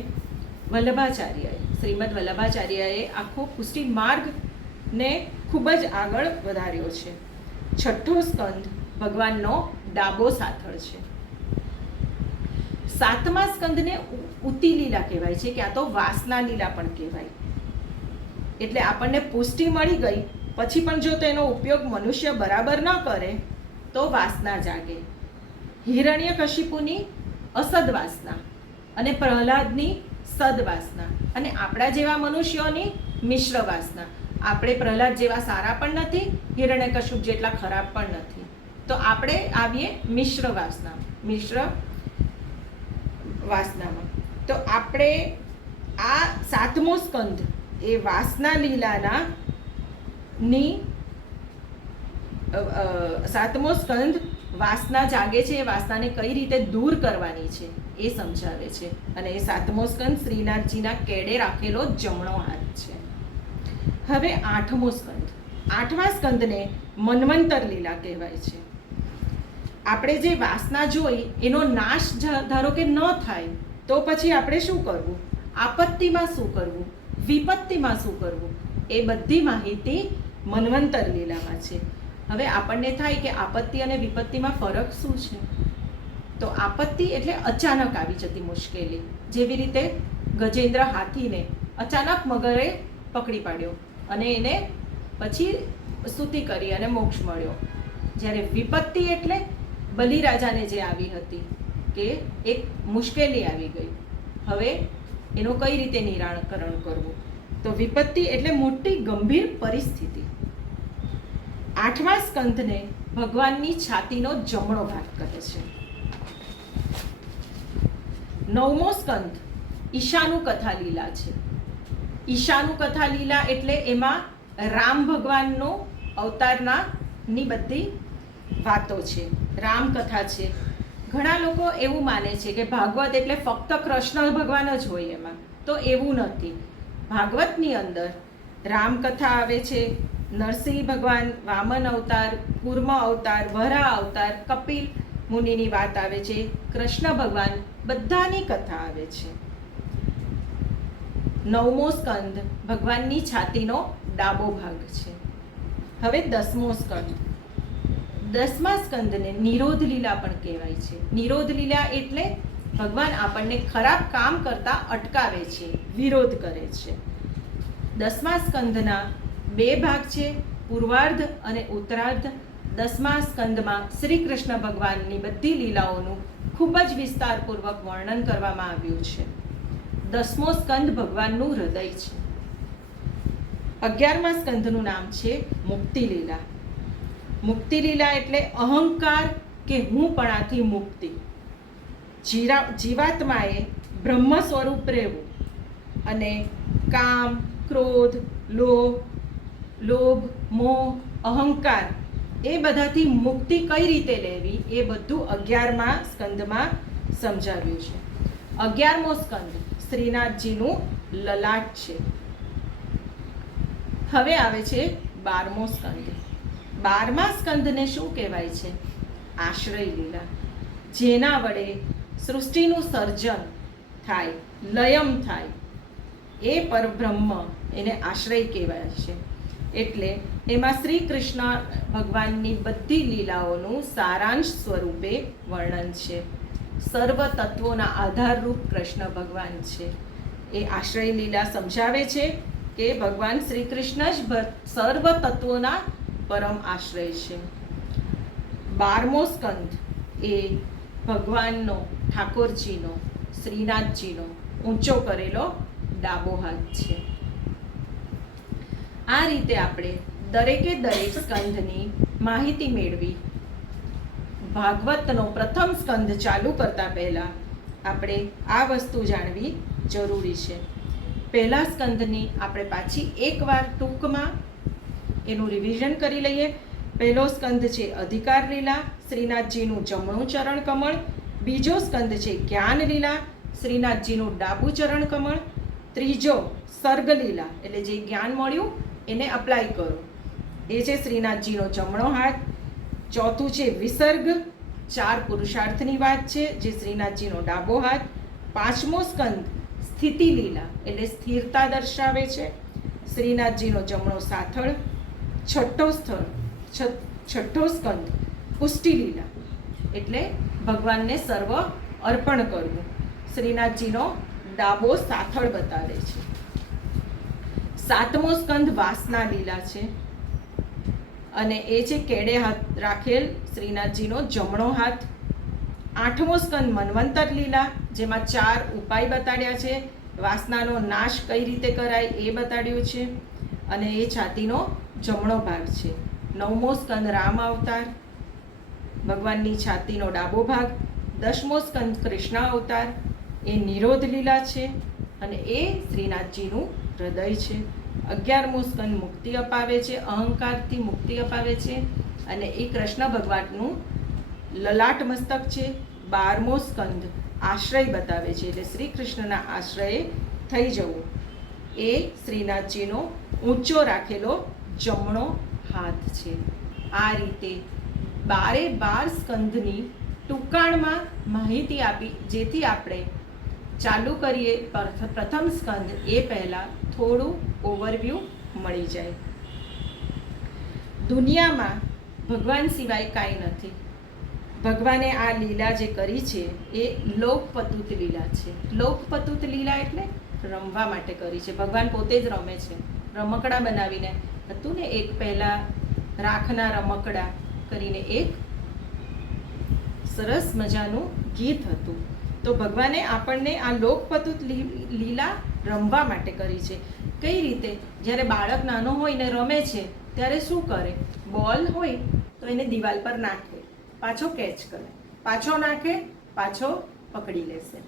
વલ્લભાચાર્યએ. શ્રીમદ વલ્લભાચાર્યએ આખો પુષ્ટિ માર્ગને ખૂબ જ આગળ વધાર્યો છે. 6ઠ્ઠો સ્કંદ ભગવાનનો ડાબો સાથળ છે. 7મા સ્કંદને ઉતિ લીલા કહેવાય છે, ક્યાં તો વાસના લીલા પણ કહેવાય. એટલે આપણને પુષ્ટિ મળી ગઈ પછી પણ જો તેનો ઉપયોગ મનુષ્ય બરાબર ન કરે તો વાસના જાગે. હિરણ્યકશિપુની અસદવાસના અને પ્રહલાદની સદવાસના અને આપણા જેવા મનુષ્યોની મિશ્ર વાસના. આપણે પ્રહલાદ જેવા સારા પણ નથી, હિરણ્યકશિપ જેટલા ખરાબ પણ નથી. તો આપણે આવીએ મિશ્ર વાસનામાં. તો આપણે આ 7મો સ્કંદ એ વાસના લીલાના 7મો સ્કંદ વાસના જાગે છે, એ વાસનાને કઈ રીતે દૂર કરવાની છે એ સમજાવે છે. અને એ 7મો સ્કંદ શ્રીનાથજીના કેડે રાખેલો જમણો હાથ છે. હવે 8મો સ્કંદ. 8મા સ્કંદને મન્વંતર લીલા કહેવાય છે. આપણે જે વાસના જોઈ એનો નાશ ધારો કે ન થાય તો પછી આપણે શું કરવું, આપત્તિમાં શું કરવું, વિપત્તિમાં શું કરવું, એ બધી માહિતી મન્વંતર લીલામાં છે. હવે આપણને થાય કે આપત્તિ અને વિપત્તિમાં ફરક શું છે? તો આપત્તિ એટલે અચાનક આવી જતી મુશ્કેલી, જેવી રીતે ગજેન્દ્ર હાથીને અચાનક મગરે પકડી પાડ્યો અને એને પછી સ્તુતિ કરી અને મોક્ષ મળ્યો. જ્યારે વિપત્તિ એટલે બલિરાજાને જે આવી હતી કે એક મુશ્કેલી આવી ગઈ, હવે એનું કઈ રીતે નિરાકરણ કરવું, તો વિપત્તિ એટલે મોટી ગંભીર પરિસ્થિતિ. 8મા સ્કંધને ભગવાનની છાતીનો જમણો ભાગ કહે છે. 9મો સ્કંધ ઈશાનું કથા લીલા છે. ઈશાનું કથા લીલા એટલે એમાં રામ ભગવાનનો અવતારની બધી વાતો છે, રામકથા છે. ઘણા લોકો એવું માને છે કે ભાગવત એટલે ફક્ત કૃષ્ણ ભગવાન જ હોય એમાં, તો એવું નથી. ભાગવતની અંદર રામકથા આવે છે, નરસિંહ ભગવાન, વામન અવતાર, કૂર્મ અવતાર, વરાહ અવતાર, કપિલ મુનિની વાત આવે છે, કૃષ્ણ ભગવાન, બધાની કથા આવે છે. 9મો સ્કંદ ભગવાનની છાતીનો ડાબો ભાગ છે. હવે 10મો સ્કંદ. 10મા સ્કંદને નિરોધ લીલા પણ કહેવાય છે. નિરોધ લીલા એટલે ભગવાન આપણને ખરાબ કામ કરતા અટકાવે છે, વિરોધ કરે છે. 10મા સ્કંદના 2 ભાગ છે, પૂર્વાર્ધ અને ઉત્તરાર્ધ. 10મા સ્કંદમાં શ્રી કૃષ્ણ ભગવાનની બધી લીલાઓનું ખૂબ જ વિસ્તારપૂર્વક વર્ણન કરવામાં આવ્યું છે. 10મો સ્કંદ ભગવાનનું હૃદય છે. 11મા સ્કંદનું નામ છે મુક્તિ લીલા. મુક્તિ લીલા એટલે અહંકાર કે હુંપણાથી મુક્તિ. જીવાત્માએ બ્રહ્મ સ્વરૂપ રહેવું અને કામ, ક્રોધ, લોભ, મોહ, અહંકાર એ બધાથી મુક્તિ કઈ રીતે લેવી એ બધું 11મા સ્કંદમાં સમજાવ્યું છે. 11મો સ્કંદ શ્રીનાથજીનું લલાટ છે. હવે આવે છે 12મો સ્કંદ. 12મા સ્કંદને શું કહેવાય છે? આશ્રય લીલા. જેના વડે સૃષ્ટિનું સર્જન થાય, લયમ થાય, એ પરબ્રહ્મ એને આશ્રય કહેવાય છે. એટલે એમાં શ્રી કૃષ્ણ ભગવાનની બધી લીલાઓનું સારાંશ સ્વરૂપે વર્ણન છે. સર્વ તત્વોના આધારરૂપ કૃષ્ણ ભગવાન છે. એ આશ્રય લીલા સમજાવે છે કે ભગવાન શ્રી કૃષ્ણ જ સર્વ તત્વોના પરમ આશ્રય છે. 12મો સ્કંદ એ ભગવાનનો, ઠાકોરજીનો, શ્રીનાથજીનો ઊંચો કરેલો ડાબો હાથ છે. આ રીતે આપણે દરેકે દરેક સ્કંદની માહિતી મેળવી. ભાગવતનો પ્રથમ સ્કંદ ચાલુ કરતા પહેલા આપણે આ વસ્તુ જાણવી જરૂરી છે. પહેલા સ્કંદની આપણે પાછી એકવાર ટૂંકમાં એનું રિવિઝન કરી લઈએ. પહેલો સ્કંદ છે અધિકાર લીલા, શ્રીનાથજીનું જમણું ચરણ કમળ. બીજો સ્કંદ છે જ્ઞાન લીલા, શ્રીનાથજીનું ડાબું ચરણ કમળ. ત્રીજો સર્ગ લીલા એટલે જે જ્ઞાન મળ્યું એને અપ્લાય કરો, એ છે શ્રીનાથજીનો જમણો હાથ. ચોથું છે વિસર્ગ, 4 પુરુષાર્થની વાત છે, જે શ્રીનાથજીનો ડાબો હાથ. 5મો સ્કંદ સ્થિતિ લીલા એટલે સ્થિરતા દર્શાવે છે, શ્રીનાથજીનો જમણો સાથળ. છઠ્ઠો સ્કંદ પુષ્ટિ લીલા એટલે ભગવાનને સર્વ અર્પણ કરવું, શ્રીનાથજીનો ડાબો સાથળ બતાવે છે. 7મો સ્કંદ વાસના લીલા છે અને એ છે કેડે હાથ રાખેલ શ્રીનાથજીનો જમણો હાથ. 8મો સ્કંદ મન્વંતર લીલા, જેમાં 4 ઉપાય બતાડ્યા છે, વાસનાનો નાશ કઈ રીતે કરાય એ બતાડ્યું છે અને એ છાતીનો જમણો ભાગ છે. 9મો સ્કંદ રામ અવતાર, ભગવાનની છાતીનો ડાબો ભાગ. 10મો સ્કંદ કૃષ્ણ અવતાર, એ નિરોધ લીલા છે અને એ શ્રીનાથજીનું હૃદય છે. 11મો સ્કંદ મુક્તિ અપાવે છે, અહંકારથી મુક્તિ અપાવે છે અને એ કૃષ્ણ ભગવાનનું લલાટ મસ્તક છે. 12મો સ્કંદ આશ્રય બતાવે છે, એટલે શ્રી કૃષ્ણના આશ્રયે થઈ જવું, એ શ્રીનાથજીનો ઊંચો રાખેલો જમણો હાથ છે. આ રીતે 12 સ્કંદની ટૂંકાણમાં માહિતી આપી, જેથી આપણે ચાલુ કરીએ પ્રથમ સ્કંદ એ પહેલાં થોડું ઓવરવ્યૂ મળી જાય. દુનિયામાં ભગવાન સિવાય કાંઈ નથી. ભગવાને આ લીલા જે કરી છે એ લોકપતુત લીલા છે. લોકપતુત લીલા એટલે રમવા માટે કરી છે. ભગવાન પોતે જ રમે છે. રમકડા બનાવીને હતું ને, એક પહેલાં રાખના રમકડા કરીને એક સરસ મજાનું ગીત હતું. તો ભગવાને આપણને આ લોકપતુત લીલા રમવા માટે કરી છે. કઈ રીતે? જ્યારે બાળક નાનો હોય ને રમે છે ત્યારે શું કરે? બોલ હોય તો એને દિવાલ પર નાખે, પાછો કેચ કરે, પાછો નાખે, પાછો પકડી લેશે,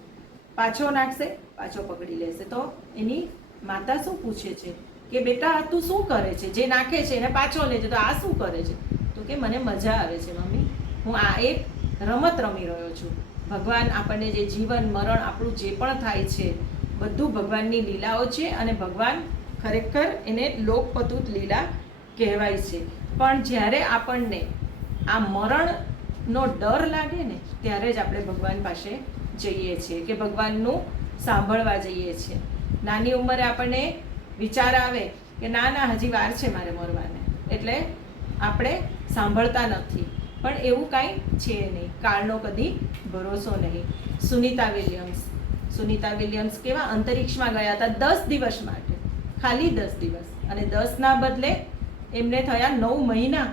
પાછો નાખશે, પાછો પકડી લેશે. તો એની માતા શું પૂછે છે કે બેટા આ તું શું કરે છે? જે નાખે છે એને પાછો લે છે, તો આ શું કરે છે? તો કે મને મજા આવે છે મમ્મી, હું આ એક રમત રમી રહ્યો છું. ભગવાન આપણને જે જીવન મરણ આપણું જે પણ થાય છે બધું ભગવાનની લીલાઓ છે, અને ભગવાન ખરેખર એને લોકપતુત લીલા કહેવાય છે. પણ જ્યારે આપણને આ મરણનો ડર લાગે ને ત્યારે જ આપણે ભગવાન પાસે જઈએ છીએ, કે ભગવાનનું સાંભળવા જઈએ છીએ. નાની ઉંમરે આપણને વિચાર આવે કે ના ના હજી વાર છે મારે મરવાને, એટલે આપણે સાંભળતા નથી. પણ એવું કાંઈ છે નહીં, કાળનો કદી ભરોસો નહીં. સુનિતા વિલિયમ્સ કેવા અંતરિક્ષમાં ગયા હતા 10 દિવસ માટે, ખાલી 10 દિવસ, અને 10ના બદલે એમને થયા 9 મહિના.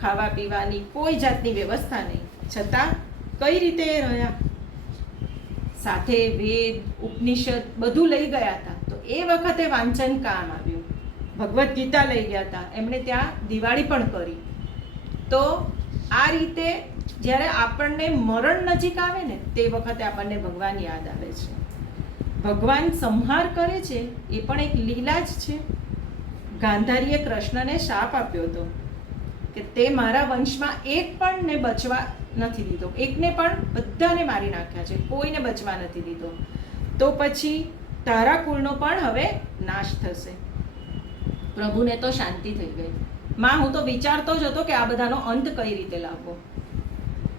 ખાવા પીવાની કોઈ જાતની વ્યવસ્થા નહીં, છતાં કઈ રીતે રહ્યા? સાથે વેદ ઉપનિષદ બધું લઈ ગયા હતા. તો એ વખતે વાંચન કામ આવ્યું. ભગવદ્ ગીતા લઈ ગયા હતા, એમણે ત્યાં દિવાળી પણ કરી. તો આ રીતે જ્યારે આપણને મરણ નજીક આવે ને તે વખતે આપણને ભગવાન યાદ આવે છે. ભગવાન સંહાર કરે છે એ પણ એક લીલા જ છે. ગાંધારીએ કૃષ્ણને શાપ આપ્યો હતો કે તે મારા વંશમાં એક પણ ને બચવા નથી દીધો, એકને પણ બધાને મારી નાખ્યા છે, કોઈને બચવા નથી દીધો. તો પછી તારા કુળનો પણ હવે નાશ થશે. પ્રભુને તો શાંતિ થઈ ગઈ. માં, હું તો વિચારતો જ હતો કે આ બધાનો અંત કઈ રીતે લાવવો,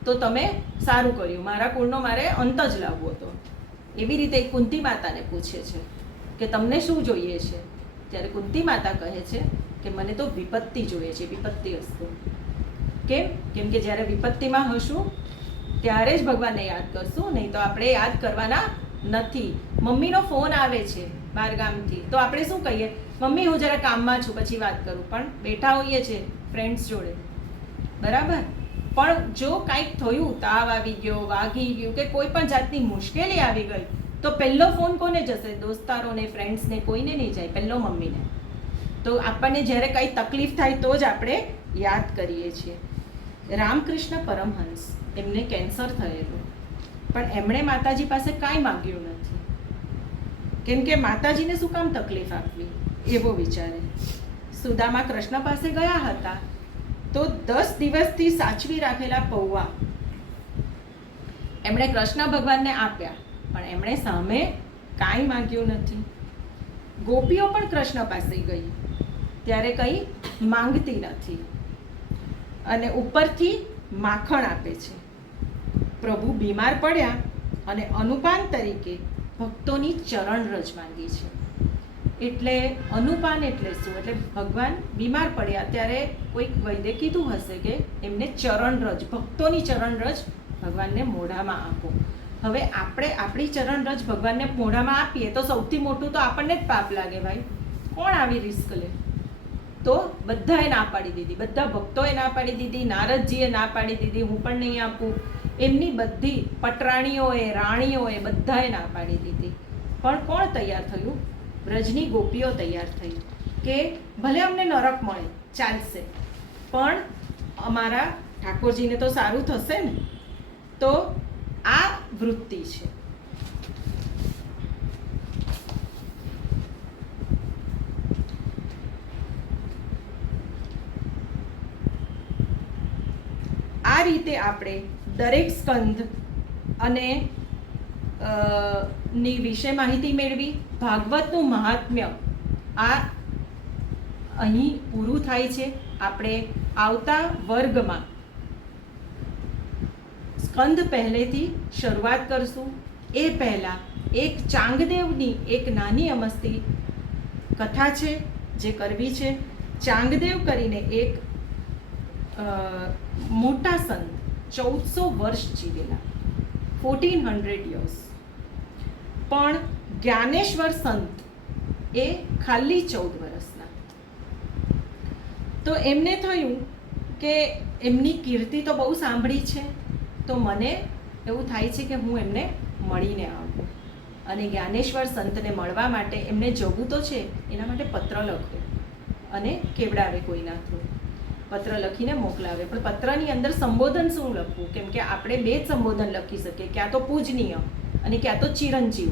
તો તમે સારું કર્યું, મારા કુળનો મારે અંત જ લાવવો હતો. એવી રીતે કુંતી માતાને પૂછે છે કે તમને શું જોઈએ છે? ત્યારે કુંતી માતા કહે છે કે મને તો વિપત્તિ જોઈએ છે, વિપત્તિ અસ્તુ. કેમ? કેમ કે જ્યારે વિપત્તિમાં હશું ત્યારે જ ભગવાનને યાદ કરશું, નહીં તો આપણે યાદ કરવાના નથી. મમ્મીનો ફોન આવે છે બહારગામથી, તો આપણે શું કહીએ? મમ્મી હું જરા કામમાં છું, પછી વાત કરું. પણ બેઠા હોઈએ છીએ ફ્રેન્ડ્સ જોડે, બરાબર? પણ જો કાંઈક થયું, તાવ આવી ગયો, વાગી ગયું, કે કોઈ પણ જાતની મુશ્કેલી આવી ગઈ, તો પહેલો ફોન કોને જશે? દોસ્તારોને, ફ્રેન્ડ્સને, કોઈને નહીં જાય, પહેલો મમ્મીને. તો આપણને જ્યારે કંઈ તકલીફ થાય તો જ આપણે યાદ કરીએ છીએ. રામકૃષ્ણ પરમહંસ, એમને કેન્સર થયેલું, પણ એમણે માતાજી પાસે કાંઈ માંગ્યું નથી. કેમ કે માતાજીને શું કામ તકલીફ આપવી, એવો વિચારે. સુદામા કૃષ્ણ પાસે ગયા હતા, તો 10 દિવસથી સાચવી રાખેલા પૌવા એમણે કૃષ્ણ ભગવાનને આપ્યા, પણ એમણે સામે કાંઈ માંગ્યું નથી. ગોપીઓ પણ કૃષ્ણ પાસે ગઈ ત્યારે કંઈ માંગતી નથી, અને ઉપરથી માખણ આપે છે. પ્રભુ બીમાર પડ્યા અને અનુપાન તરીકે ભક્તોની ચરણ રજ માંગી છે. એટલે અનુપાન એટલે શું? એટલે ભગવાન બીમાર પડ્યા ત્યારે કોઈક વૈદ્ય કીધું હશે કે એમને ચરણ રજ, ભક્તોની ચરણ રજ ભગવાનને મોઢામાં આપો. હવે આપણે આપણી ચરણ રજ ભગવાનને મોઢામાં આપીએ તો સૌથી મોટું તો આપણને જ પાપ લાગે ભાઈ. કોણ આવી રિસ્ક લે? તો બધાએ ના પાડી દીધી, બધા ભક્તોએ ના પાડી દીધી, નારદજીએ ના પાડી દીધી, હું પણ નહીં આપું. એમની બધી પટરાણીઓએ, રાણીઓએ બધાએ ના પાડી દીધી. પણ કોણ તૈયાર થયું? બ્રજની ગોપીઓ તૈયાર થઈ કે ભલે અમને નરક મળે ચાલશે, પણ અમારા ઠાકોરજીને તો સારું થશે ને. તો આ વૃત્તિ છે. આ રીતે આપણે દરેક સ્કંદ અને ની વિશે માહિતી મેળવી. ભાગવતનું મહાત્મ્ય આ અહીં પૂરું થાય છે. આપણે આવતા વર્ગમાં સ્કંદ પહેલેથી શરૂઆત કરશું. એ પહેલાં એક ચાંગદેવની એક નાની અમસ્તી કથા છે જે કરવી છે. ચાંગદેવ કરીને એક મોટા સંત 1400 વર્ષ જીવેલા, 1400 યર્સ. પણ જ્ઞાનેશ્વર સંત એ ખાલી 14 વર્ષના. તો એમને થયું કે એમની કીર્તિ તો બહુ સાંભળી છે, તો મને એવું થાય છે કે હું એમને મળીને આવું. અને જ્ઞાનેશ્વર સંતને મળવા માટે એમને જવું તો છે, એના માટે પત્ર લખે અને કેવડાવે કોઈના થ્રુ. પત્ર લખીને મોકલાવે. પણ પત્રની અંદર સંબોધન શું લખવું? કેમ કે આપણે બે જ સંબોધન લખી શકીએ, ક્યાં તો પૂજનીય અને ક્યાં તો ચિરંજીવ.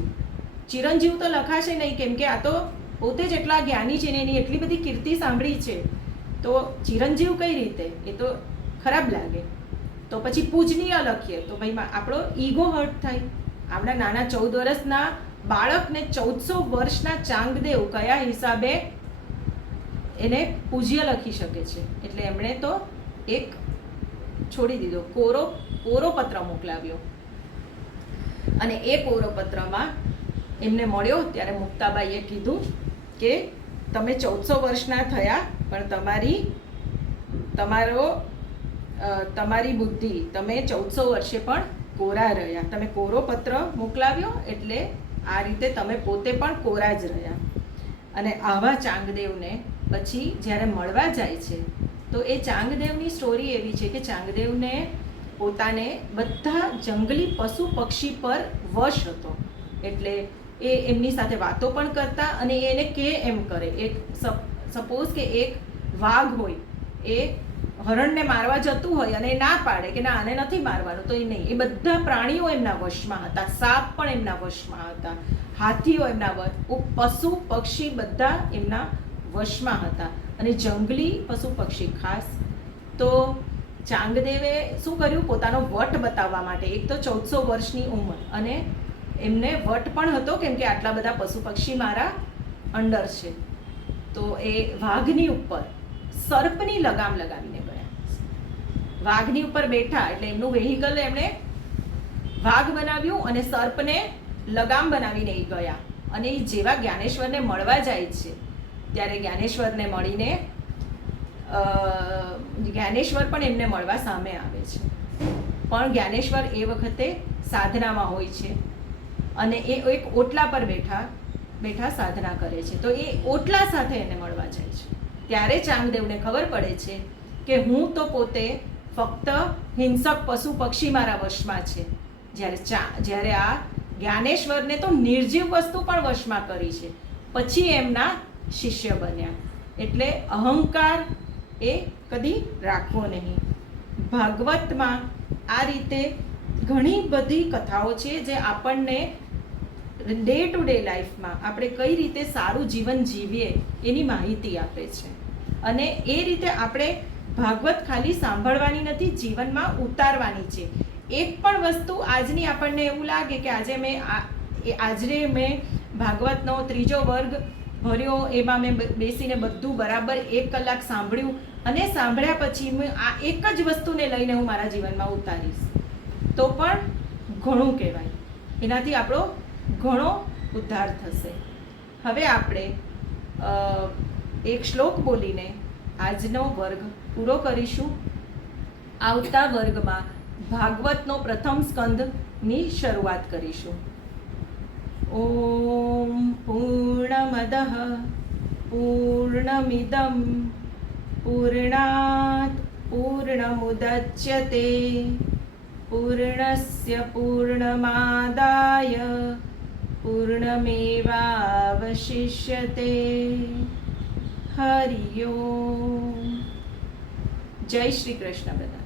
ચિરંજીવ તો લખાશે નહીં, કેમ કે આ તો પોતે જ એટલા જ્ઞાની છે ને એની એટલી બધી કીર્તિ સાંભળી છે, તો ચિરંજીવ કઈ રીતે? એ તો ખરાબ લાગે. તો પછી પૂજનીય લખીએ તો ભાઈ આપણો ઈગો હર્ટ થાય. આપણા નાના 14 વર્ષના બાળકને 1400 વર્ષના ચાંગદેવ કયા હિસાબે એને પૂજ્ય લખી શકે છે? એટલે એમણે તો એક છોડી દીધો, કોરો પત્ર મોકલાવ્યો. અને એ કોરો પત્રમાં એમને મળ્યો ત્યારે મુક્તાબાઈએ કીધું કે તમે 1400 વર્ષના થયા, પણ તમારી બુદ્ધિ, તમે 1400 વર્ષે પણ કોરા રહ્યા. તમે કોરો પત્ર મોકલાવ્યો એટલે આ રીતે તમે પોતે પણ કોરા જ રહ્યા. અને આવા ચાંગદેવને પછી જ્યારે મળવા જાય છે તો એ ચાંગદેવની સ્ટોરી એવી છે કે ચાંગદેવને પોતાને બધા જંગલી પશુ પક્ષી પર વશ હતો. એટલે એ એમની સાથે વાતો પણ કરતા અને એને કે એમ કરે. એક સપોઝ કે એક વાઘ હોય, એ હરણને મારવા જતું હોય અને એ ના પાડે કે ના આને નથી મારવાનું, તો એ નહીં. એ બધા પ્રાણીઓ એમના વશમાં હતા. સાપ પણ એમના વશમાં હતા, હાથીઓ એમના પશુ પક્ષી બધા એમના વશમાં હતા. અને જંગલી પશુ પક્ષી ખાસ. તો ચાંગદેવે શું કર્યું? પોતાનો વટ બતાવવા માટે, એક તો 1400 વર્ષની ઉંમર અને એમને વટ પણ હતો, કેમ કે આટલા બધા પશુ પક્ષી મારા અંડર છે. તો એ વાઘની ઉપર સર્પની લગામ લગાવીને ગયા. વાઘની ઉપર બેઠા એટલે એમનું વેહિકલ એમણે વાઘ બનાવ્યું અને સર્પને લગામ બનાવીને એ ગયા. અને એ જેવા જ્ઞાનેશ્વરને મળવા જાય છે ત્યારે જ્ઞાનેશ્વરને મળીને જ્ઞાનેશ્વર પણ એમને મળવા સામે આવે છે. પણ જ્ઞાનેશ્વર એ વખતે સાધનામાં હોય છે અને એ એક ઓટલા પર બેઠા સાધના કરે છે. તો એ ઓટલા સાથે એને મળવા જાય છે. ત્યારે ચાંગદેવને ખબર પડે છે કે હું તો પોતે ફક્ત હિંસક પશુ પક્ષી મારા વશમાં છે, જ્યારે આ જ્ઞાનેશ્વરને તો નિર્જીવ વસ્તુ પણ વશમાં કરી છે. પછી એમના શિષ્ય બન્યા. એટલે અહંકાર એ કદી રાખવો નહીં. ભાગવતમાં આ રીતે ઘણી બધી કથાઓ છે જે આપણને ડે ટુ ડે લાઈફમાં આપણે કઈ રીતે સારું જીવન જીવીએ એની માહિતી આપે છે. અને એ રીતે આપણે ભાગવત ખાલી સાંભળવાની નથી, જીવનમાં ઉતારવાની છે. એક પણ વસ્તુ આજની આપણને એવું લાગે કે આજે મેં ભાગવતનો 3જો વર્ગ ભર્યો, એમાં મેં બેસીને બધું બરાબર 1 કલાક સાંભળ્યું અને સાંભળ્યા પછી મેં આ એક જ વસ્તુને લઈને હું મારા જીવનમાં ઉતારીશ, તો પણ ઘણું કહેવાય. એનાથી આપણો ઘણો ઉદ્ધાર થશે. હવે આપણે એક શ્લોક બોલીને આજનો વર્ગ પૂરો કરીશું. આવતા વર્ગમાં ભાગવતનો પ્રથમ સ્કંદની શરૂઆત કરીશું. ઓમ પૂર્ણમદઃ પૂર્ણમિદં પૂર્ણાત પૂર્ણમુદચ્યતે પૂર્ણસ્ય પૂર્ણમાદાય પૂર્ણમેવાવશિષ્યતે. હરિ ઓમ. જય શ્રી કૃષ્ણ બધા.